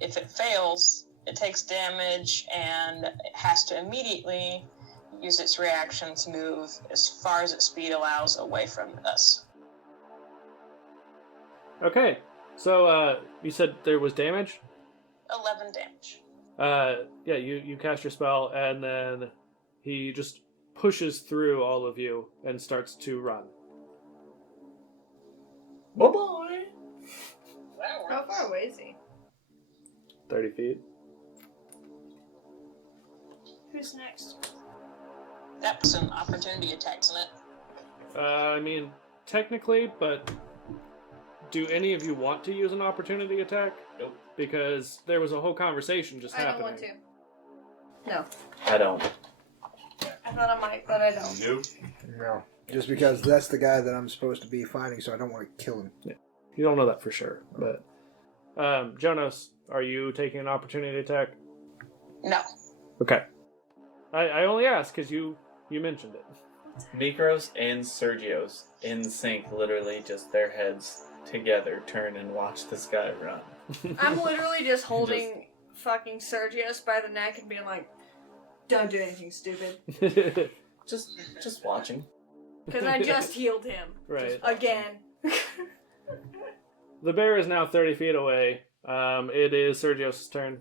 If it fails, it takes damage and it has to immediately use its reaction to move as far as its speed allows away from us. Okay, so you said there was damage? 11 damage. Yeah, you cast your spell, and then he just pushes through all of you and starts to run. Bye-bye. How far away is he? 30 feet. Who's next? That was an opportunity attack, isn't it? I mean, technically, but do any of you want to use an opportunity attack? Nope. Because there was a whole conversation just I happening. don't want to. No. I don't. I thought I might, but I don't. Nope. No. Just because that's the guy that I'm supposed to be fighting, so I don't want to kill him. Yeah. You don't know that for sure, but... Jonas, are you taking an opportunity attack? No. Okay. I only asked because you mentioned it. Mikros and Sergio's in sync, literally just their heads together turn and watch this guy run. I'm literally just holding fucking Sergius by the neck and being like, don't do anything stupid. Just watching. Because I just healed him. Right. Again. The bear is now 30 feet away. It is Sergio's turn.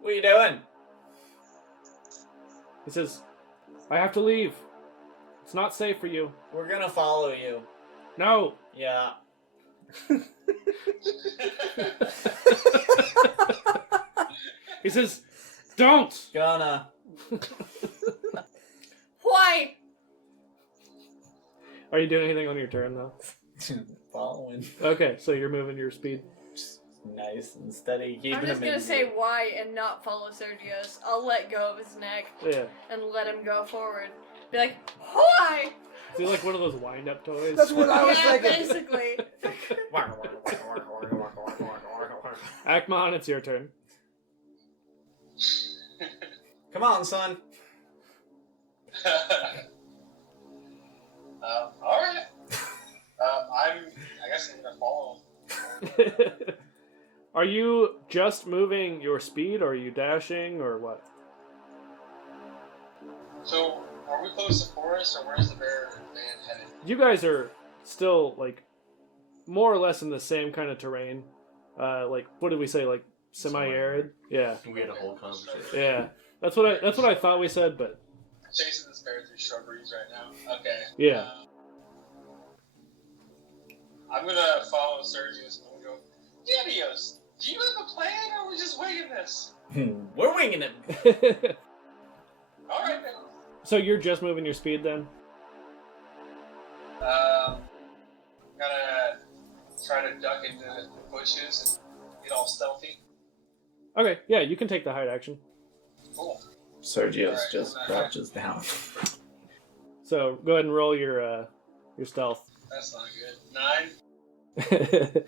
What are you doing? He says, I have to leave. It's not safe for you. We're gonna follow you. No. Yeah. He says, don't. Gonna. Why? Are you doing anything on your turn, though? Following. Okay, so you're moving your speed. Just nice and steady. Keeping I'm just him gonna in say view. why and not follow Sergius. I'll let go of his neck Yeah. and let him go forward. Be like, why? Is he like one of those wind-up toys? That's what I was Yeah, thinking. basically. Akmon, it's your turn. Come on, son. Alright. I guess I'm gonna follow him. Are you just moving your speed, or are you dashing, or what? So, are we close to the forest, or where's the bear man headed? You guys are still, like, more or less in the same kind of terrain. Like, what did we say, like, semi-arid? Yeah. We had a whole conversation. Yeah. That's what I thought we said, but... Chasing this bear through shrubberies right now. Okay. Yeah. I'm gonna follow Sergius and go, Diadios, do you have a plan, or are we just winging this? We're winging it. Alright then. So you're just moving your speed, then? Gonna try to duck into the bushes and get all stealthy. Okay, yeah, you can take the hide action. Cool. Sergio's Alright, just crouches down. So go ahead and roll your stealth. That's not good. 9.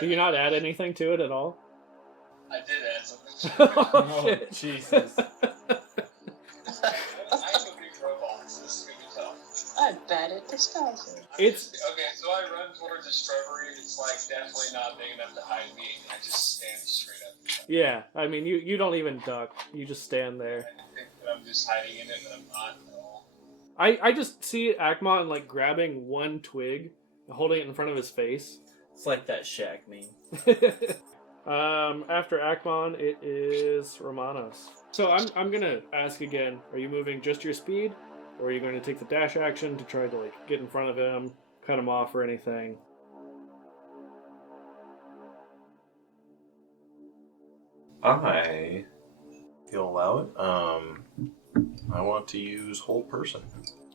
Do you not add anything to it at all? I did add something. Oh, shit. Jesus. I have a big robot, so this is gonna be tough. I bet it disguises. It's Okay, so I run towards a shrubbery. It's like definitely not big enough to hide me. I just stand straight up. yeah. I mean, you don't even duck. You just stand there. I think that I'm just hiding in it, but I'm not at all. I just see Akmon like grabbing one twig, holding it in front of his face. It's like that Shaq meme. After Akmon, it is Romanos. So I'm gonna ask again: are you moving just your speed, or are you going to take the dash action to try to like get in front of him, cut him off, or anything? You'll allow it. I want to use hold person.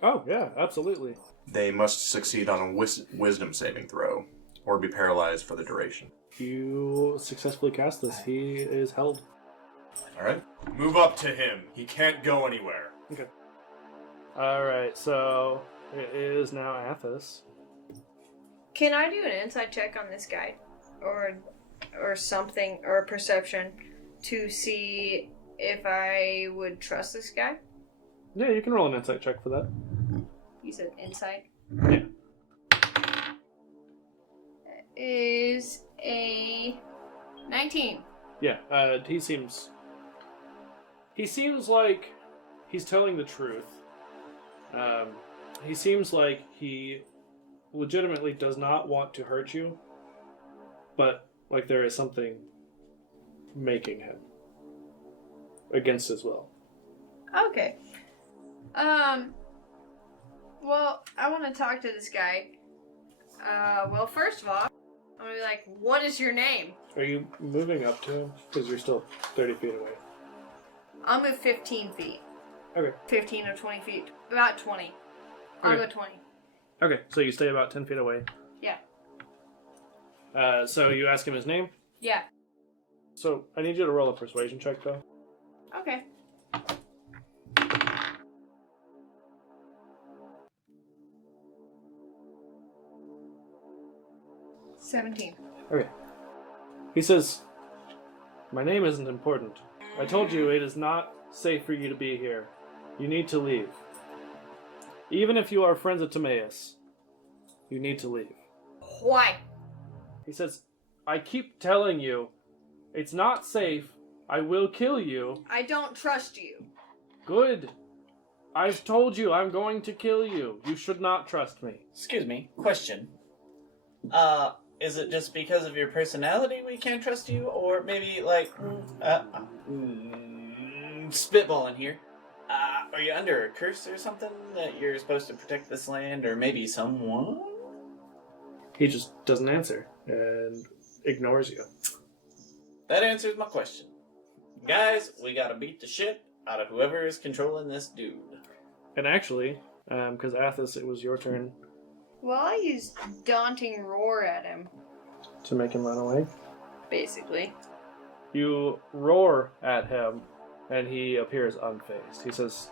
Oh yeah, absolutely. They must succeed on a wisdom saving throw, or be paralyzed for the duration. You successfully cast this. He is held. All right. Move up to him. He can't go anywhere. Okay. All right. So it is now Athos. Can I do an insight check on this guy, or something, or a perception, to see if I would trust this guy? Yeah, you can roll an insight check for that. You said insight. Yeah. is a 19. Yeah, he seems like he's telling the truth. He seems like he legitimately does not want to hurt you, but like there is something making him against his will. Okay. Well, I want to talk to this guy. Well, first of all, I'm gonna be like, what is your name? Are you moving up to him? Because you're still 30 feet away. I'll move 15 feet. Okay. 15 or 20 feet. About 20. I'll Okay. go 20. Okay, so you stay about 10 feet away. Yeah. So you ask him his name? Yeah. So I need you to roll a persuasion check, though. Okay. $17. Okay. He says, my name isn't important. I told you it is not safe for you to be here. You need to leave. Even if you are friends of Timaeus, you need to leave. Why? He says, I keep telling you, it's not safe. I will kill you. I don't trust you. Good. I've told you I'm going to kill you. You should not trust me. Excuse me. Question. Is it just because of your personality we can't trust you, or maybe like, spitballing here? Are you under a curse or something that you're supposed to protect this land, or maybe someone? He just doesn't answer and ignores you. That answers my question. Guys, we gotta beat the shit out of whoever is controlling this dude. And actually, because Athos, it was your turn Well, I used Daunting Roar at him, to make him run away. basically. You roar at him, and he appears unfazed. He says,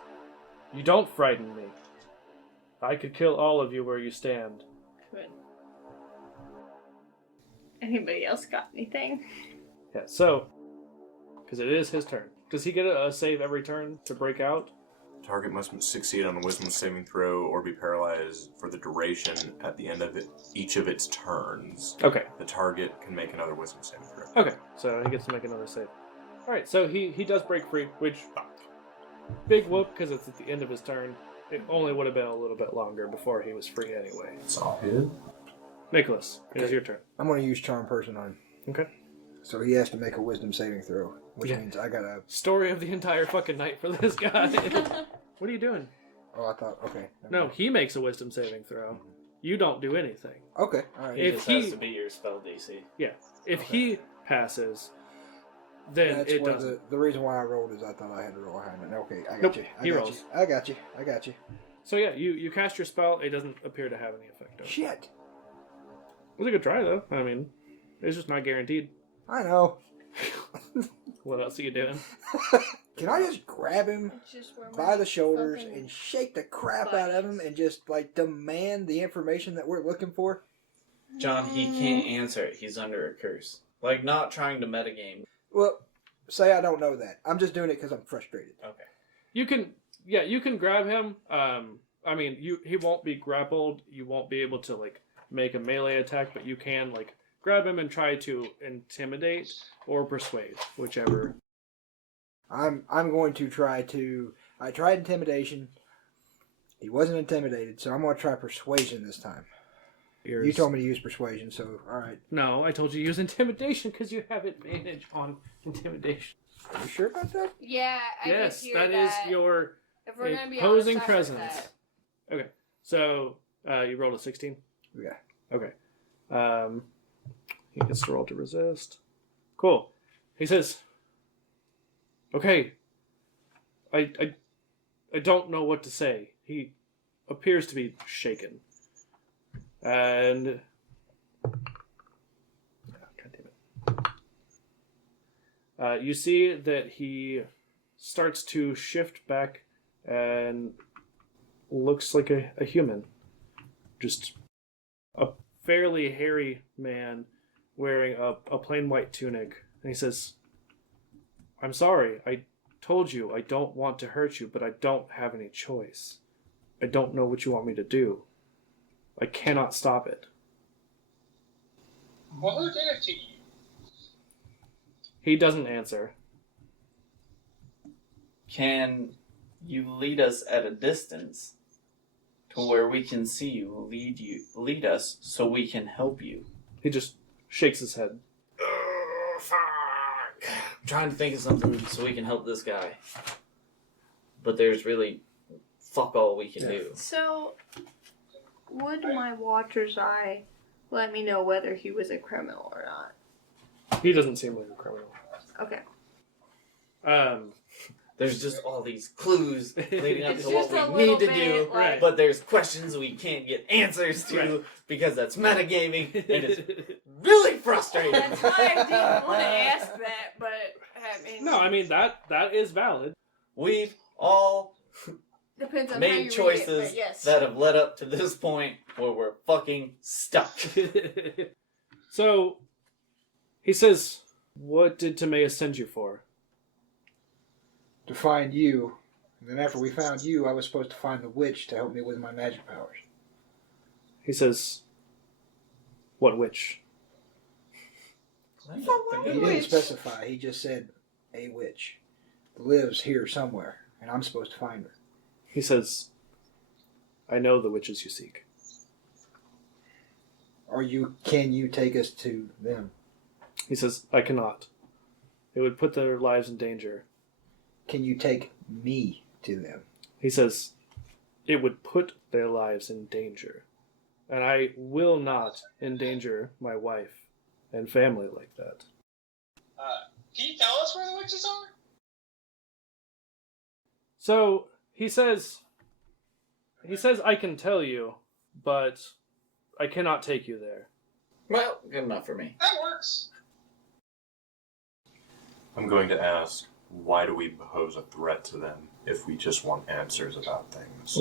you don't frighten me. I could kill all of you where you stand. Good. Anybody else got anything? Yeah, so, because it is his turn. Does he get a save every turn to break out? Target must succeed on a wisdom saving throw or be paralyzed for the duration at the end of each of its turns. Okay. The target can make another wisdom saving throw. Okay, so he gets to make another save. Alright, so he does break free, which, big whoop, because it's at the end of his turn. It only would have been a little bit longer before he was free anyway. It's all good. Nicholas, it is your turn. I'm going to use Charm Person on him. Okay. So he has to make a wisdom saving throw, which Yeah. means I got to... Story of the entire fucking night for this guy. What are you doing? Oh, I thought... Okay. never No, mind. he makes a wisdom saving throw. You don't do anything. Okay, alright. He If just he- has to beat your spell DC. Yeah. If he passes, then That's it where doesn't. the reason why I rolled is I thought I had to roll behind it. Okay, I got Nope, you. he rolls. I got you. I got you. So yeah, you cast your spell. It doesn't appear to have any effect. It Shit. was a good try though. I mean, it's just not guaranteed. I know. What else are you doing? Can I just grab him Just where by my the shoulders fucking and shake the crap butt out of him is. and just like demand the information that we're looking for? John, he can't answer it. He's under a curse. Like, not trying to metagame. Well, say I don't know that. I'm just doing it because I'm frustrated. Okay. You can grab him. I mean, he won't be grappled. You won't be able to like make a melee attack, but you can like grab him and try to intimidate or persuade, whichever. I'm going to try to... I tried intimidation. He wasn't intimidated, so I'm going to try persuasion this time. You told me to use persuasion, so alright. No, I told you to use intimidation because you have advantage on intimidation. Are you sure about that? Yeah, I Yes, did hear that is your If we're gonna be opposing honest, I heard presence. that. Okay, so you rolled a 16. Yeah. Okay. He gets to roll to resist. Cool. He says, "Okay, I don't know what to say." He appears to be shaken, and God damn it. You see that he starts to shift back and looks like a human, just a fairly hairy man wearing a plain white tunic. And he says, "I'm sorry, I told you I don't want to hurt you, but I don't have any choice. I don't know what you want me to do. I cannot stop it." Well, who did it to you? He doesn't answer. Can you lead us at a distance to where we can see you, lead us so we can help you? He just shakes his head. Fuck. I'm trying to think of something so we can help this guy. But there's really fuck all we can do. So, would my Watcher's Eye let me know whether he was a criminal or not? He doesn't seem like a criminal. Okay. There's just all these clues leading up It's to just what a we need to little do, bit, like- but there's questions we can't get answers to Right. because that's metagaming, and it's really frustrating. That's why I didn't want to ask that, but I mean... No, I mean, that is valid. We've all Depends on how made you choices read it, but yes. that have led up to this point where we're fucking stuck. So, he says, what did Timaeus send you for? To find you. And then after we found you, I was supposed to find the witch to help me with my magic powers. He says, what witch? He didn't specify. He just said, a witch. Lives here somewhere, and I'm supposed to find her. He says, I know the witches you seek. Can you take us to them? He says, I cannot. It would put their lives in danger. Can you take me to them? He says, it would put their lives in danger. And I will not endanger my wife and family like that. Can you tell us where the witches are? So, he says, I can tell you, but I cannot take you there. Well, good enough for me. That works. I'm going to ask, why do we pose a threat to them if we just want answers about things?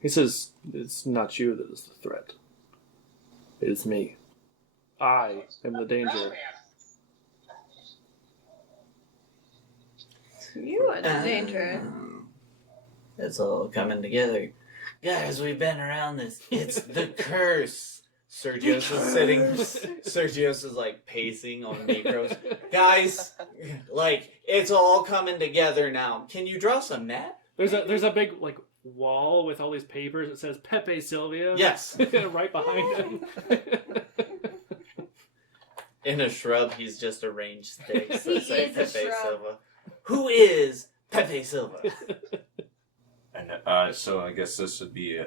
He says, it's not you that is the threat. It is me. I am the danger. You are the danger. It's all coming together. Guys, we've been around this. It's the curse. Sergio's is sitting. Sergio's is like pacing on Necros. Guys, like, it's all coming together now. Can you draw some net? There's a big like wall with all these papers that says Pepe Silvia. Yes. Right behind him. In a shrub, he's just arranged sticks He that say is a Pepe shrub. Silva. Who is Pepe Silva? And so I guess this would be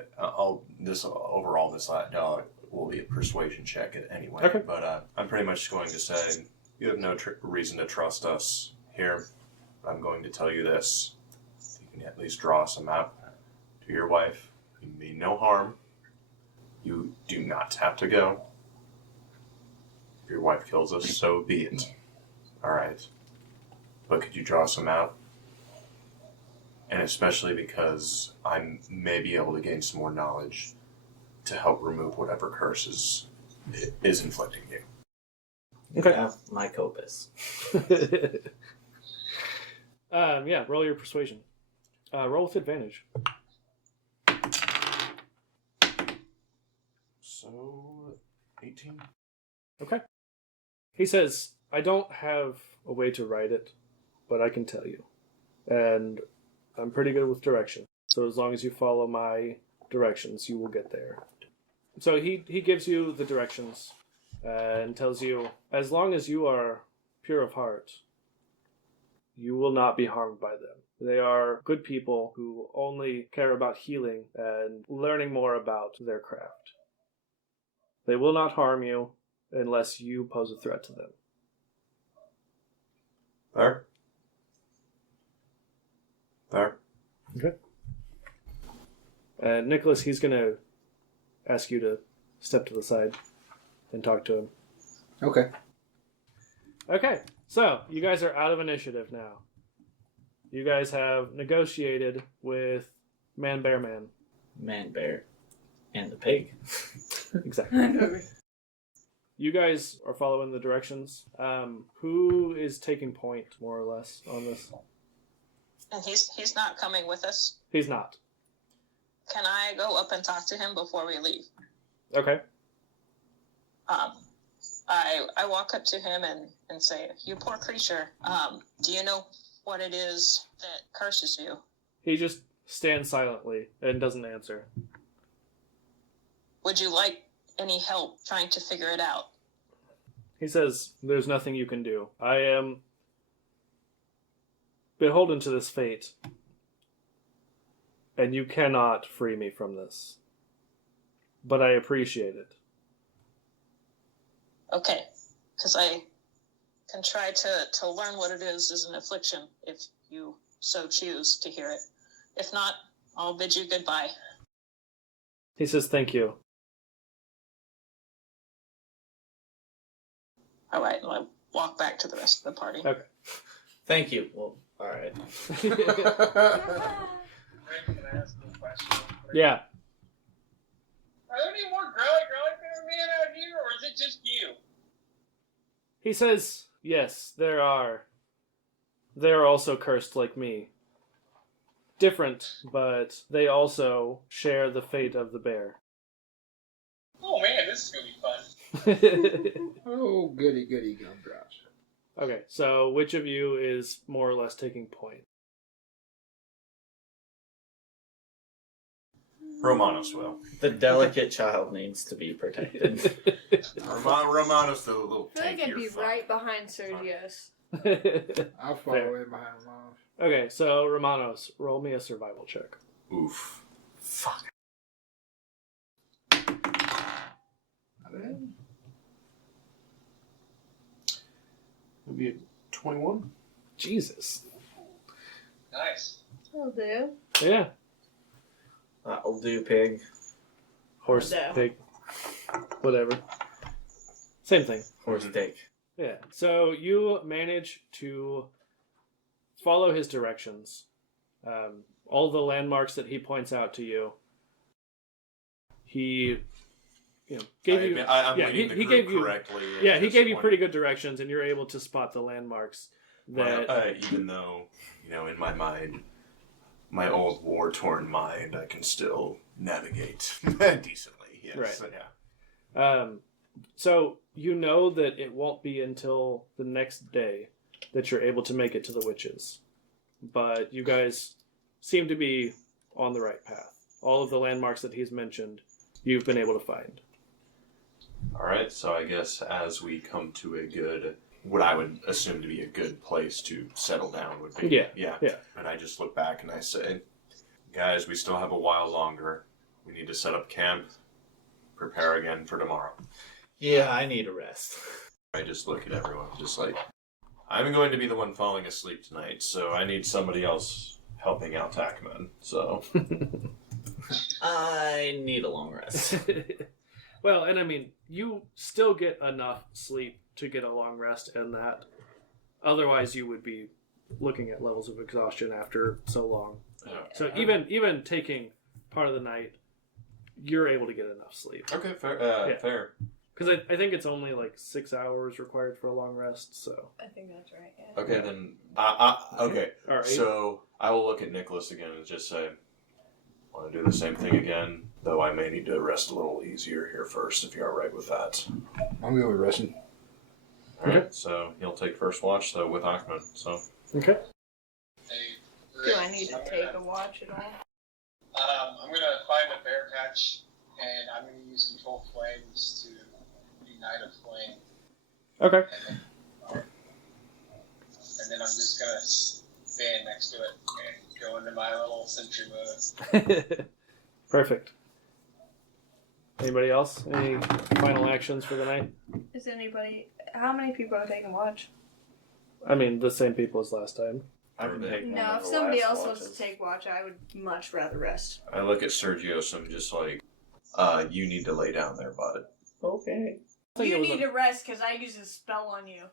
this dialogue will be a persuasion check anyway. Okay. But I'm pretty much going to say you have no reason to trust us here. I'm going to tell you this: you can at least draw us a map to your wife. You mean no harm. You do not have to go. If your wife kills us, so be it. All right. But could you draw us a map? And especially because I may be able to gain some more knowledge to help remove whatever curses is inflicting you. Okay. Have my copus. Yeah, roll your persuasion. Roll with advantage. So, 18? Okay. He says, I don't have a way to write it, but I can tell you. And I'm pretty good with direction. So as long as you follow my directions, you will get there. So he gives you the directions and tells you, as long as you are pure of heart, you will not be harmed by them. They are good people who only care about healing and learning more about their craft. They will not harm you unless you pose a threat to them. There? There? Okay. Nicholas, he's going to ask you to step to the side and talk to him. Okay. Okay, so you guys are out of initiative now. You guys have negotiated with Man Bear Man. Man bear. And the pig. Exactly. You guys are following the directions. Who is taking point, more or less, on this? And he's not coming with us. He's not. Can I go up and talk to him before we leave? Okay. I walk up to him and say, "You poor creature. Do you know what it is that curses you?" He just stands silently and doesn't answer. "Would you like any help trying to figure it out?" He says, "There's nothing you can do. I am beholden to this fate, and you cannot free me from this. But I appreciate it." Okay, because I can try to learn what it is as an affliction if you so choose to hear it. If not, I'll bid you goodbye. He says, "Thank you." All right, and I walk back to the rest of the party. Okay. Thank you. Well, all right. Rick, can I ask you a question? Yeah. Are there any more growly men out here, or is it just you? He says, "Yes, there are. They are also cursed like me. Different, but they also share the fate of the bear." Oh man, this is gonna be fun. Oh, goody, goody gumdrops. Okay, so which of you is more or less taking point? Romanos will. The delicate child needs to be protected. Romanos the little I feel like I'd tankier be fuck. right behind Sergio's. I'll follow Fair. in behind Romanos. Okay, so Romanos, roll me a survival check. Oof. Fuck. Maybe a 21? Jesus. Nice. Will do. Yeah. That'll do, pig. Horse, No. pig, whatever. Same thing. Horse dick. Yeah. So you manage to follow his directions. All the landmarks that he points out to you. He, gave you. I'm yeah, leading the he group gave you. correctly. at Yeah, he this gave you point. pretty good directions, and you're able to spot the landmarks. That Even though, in my mind, my old war-torn mind, I can still navigate decently. Yes. Right. So, yeah. So you know that it won't be until the next day that you're able to make it to the witches, but you guys seem to be on the right path. All of the landmarks that he's mentioned, you've been able to find. All right. So I guess as we come to a good, what I would assume to be a good place to settle down would be. Yeah. Yeah. And I just look back and I say, guys, we still have a while longer. We need to set up camp, prepare again for tomorrow. Yeah, I need a rest. I just look at everyone, just like, I'm going to be the one falling asleep tonight, so I need somebody else helping out Akmon. So I need a long rest. Well, and I mean, you still get enough sleep to get a long rest in that. Otherwise, you would be looking at levels of exhaustion after so long. So even taking part of the night, you're able to get enough sleep. okay, fair. Yeah. Fair. Because I think it's only like 6 hours required for a long rest. So I think that's right. Yeah. Okay, then. Okay. all right. So I will look at Nicholas again and just say, want to do the same thing again, though I may need to rest a little easier here first, if you're all right with that. I'm good with resting. All right. So he'll take first watch though with Akmon. So okay. Hey, Do Rick, I need to take a watch at all? I'm gonna find a bear patch, and I'm gonna use control flames to ignite a flame, Okay. and then I'm just gonna stand next to it and go into my little sentry mode. Perfect. Anybody else? Any final actions for the night? Is anybody? How many people are taking watch? I mean, the same people as last time. I can take one No, of if the somebody last else wants watches. to take watch, I would much rather rest. I look at Sergio, so I'm just like, you need to lay down there, bud. Okay. I think You it was need to rest because I use a spell on you.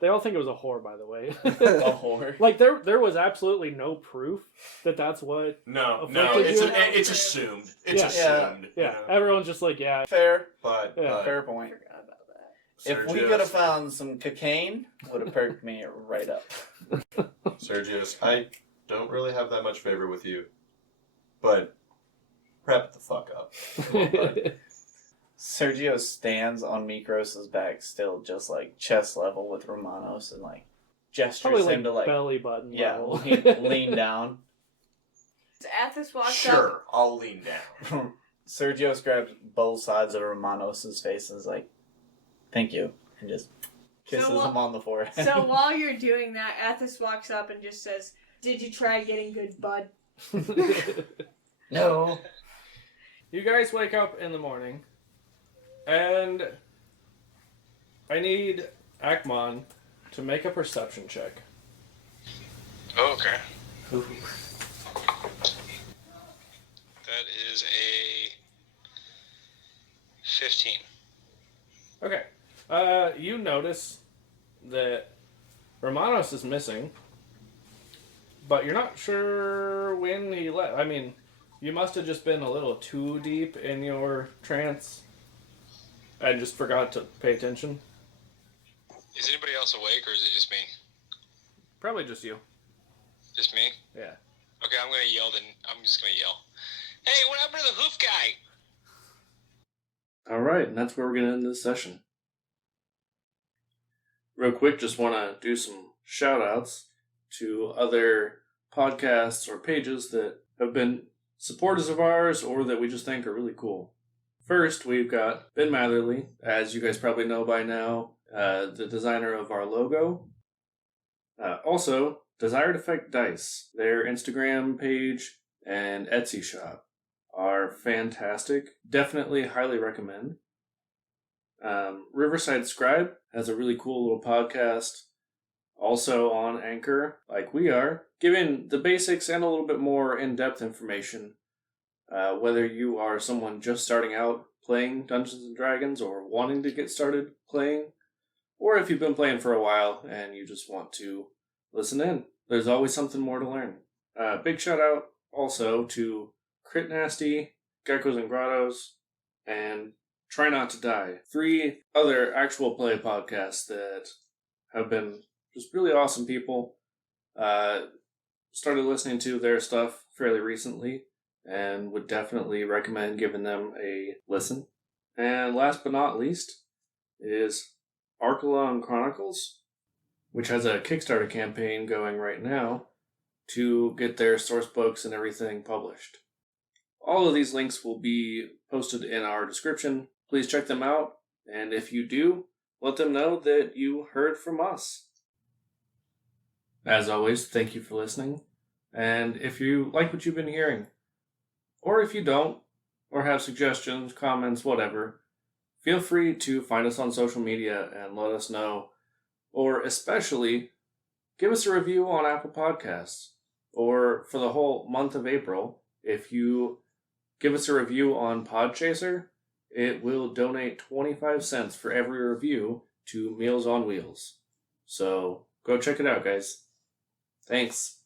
They all think it was a whore, by the way. A whore. Like there was absolutely no proof that that's what. No, Afflicted it's you? it's assumed. It's Yeah. assumed. Yeah, you know. everyone's just like, yeah. Fair. But Yeah. Fair I point. forgot about that. If we Sergio's- could have found some cocaine, would have perked me right up. Sergio's, I don't really have that much favor with you, but wrap the fuck up. Come on, bud. Sergio stands on Mikros' back, still just like chest level with Romanos, and like gestures Probably him to like belly button level. lean down. Athos walks Sure, I'll lean down. Sergio grabs both sides of Romanos' face and is like, "Thank you," and just kisses him on the forehead. So while you're doing that, Athos walks up and just says, "Did you try getting good, bud?" No. You guys wake up in the morning, and I need Akmon to make a perception check. Oh, okay. Ooh. That is a 15. Okay. You notice that Romanos is missing, but you're not sure when he left. I mean, you must have just been a little too deep in your trance and just forgot to pay attention. Is anybody else awake, or is it just me? Probably just you. Just me? Yeah. Okay, I'm gonna yell then. I'm just gonna yell. Hey, what happened to the hoof guy? Alright, and that's where we're going to end this session. Real quick, just want to do some shout-outs to other podcasts or pages that have been supporters of ours or that we just think are really cool. First, we've got Ben Matherly, as you guys probably know by now, the designer of our logo. Also, Desired Effect Dice, their Instagram page and Etsy shop are fantastic. Definitely highly recommend. Riverside Scribe has a really cool little podcast, also on Anchor, like we are, giving the basics and a little bit more in-depth information. Whether you are someone just starting out playing Dungeons & Dragons or wanting to get started playing, or if you've been playing for a while and you just want to listen in. There's always something more to learn. Big shout out also to Crit Nasty, Geckos and Grottos, and Try Not to Die. 3 other actual play podcasts that have been just really awesome people. Started listening to their stuff fairly recently and would definitely recommend giving them a listen. And last but not least is Archelon Chronicles, which has a Kickstarter campaign going right now to get their source books and everything published. All of these links will be posted in our description. Please check them out, and if you do, let them know that you heard from us. As always, thank you for listening, and if you like what you've been hearing, or if you don't, or have suggestions, comments, whatever, feel free to find us on social media and let us know, or especially give us a review on Apple Podcasts, or for the whole month of April, if you give us a review on Podchaser, it will donate 25 cents for every review to Meals on Wheels. So go check it out, guys. Thanks.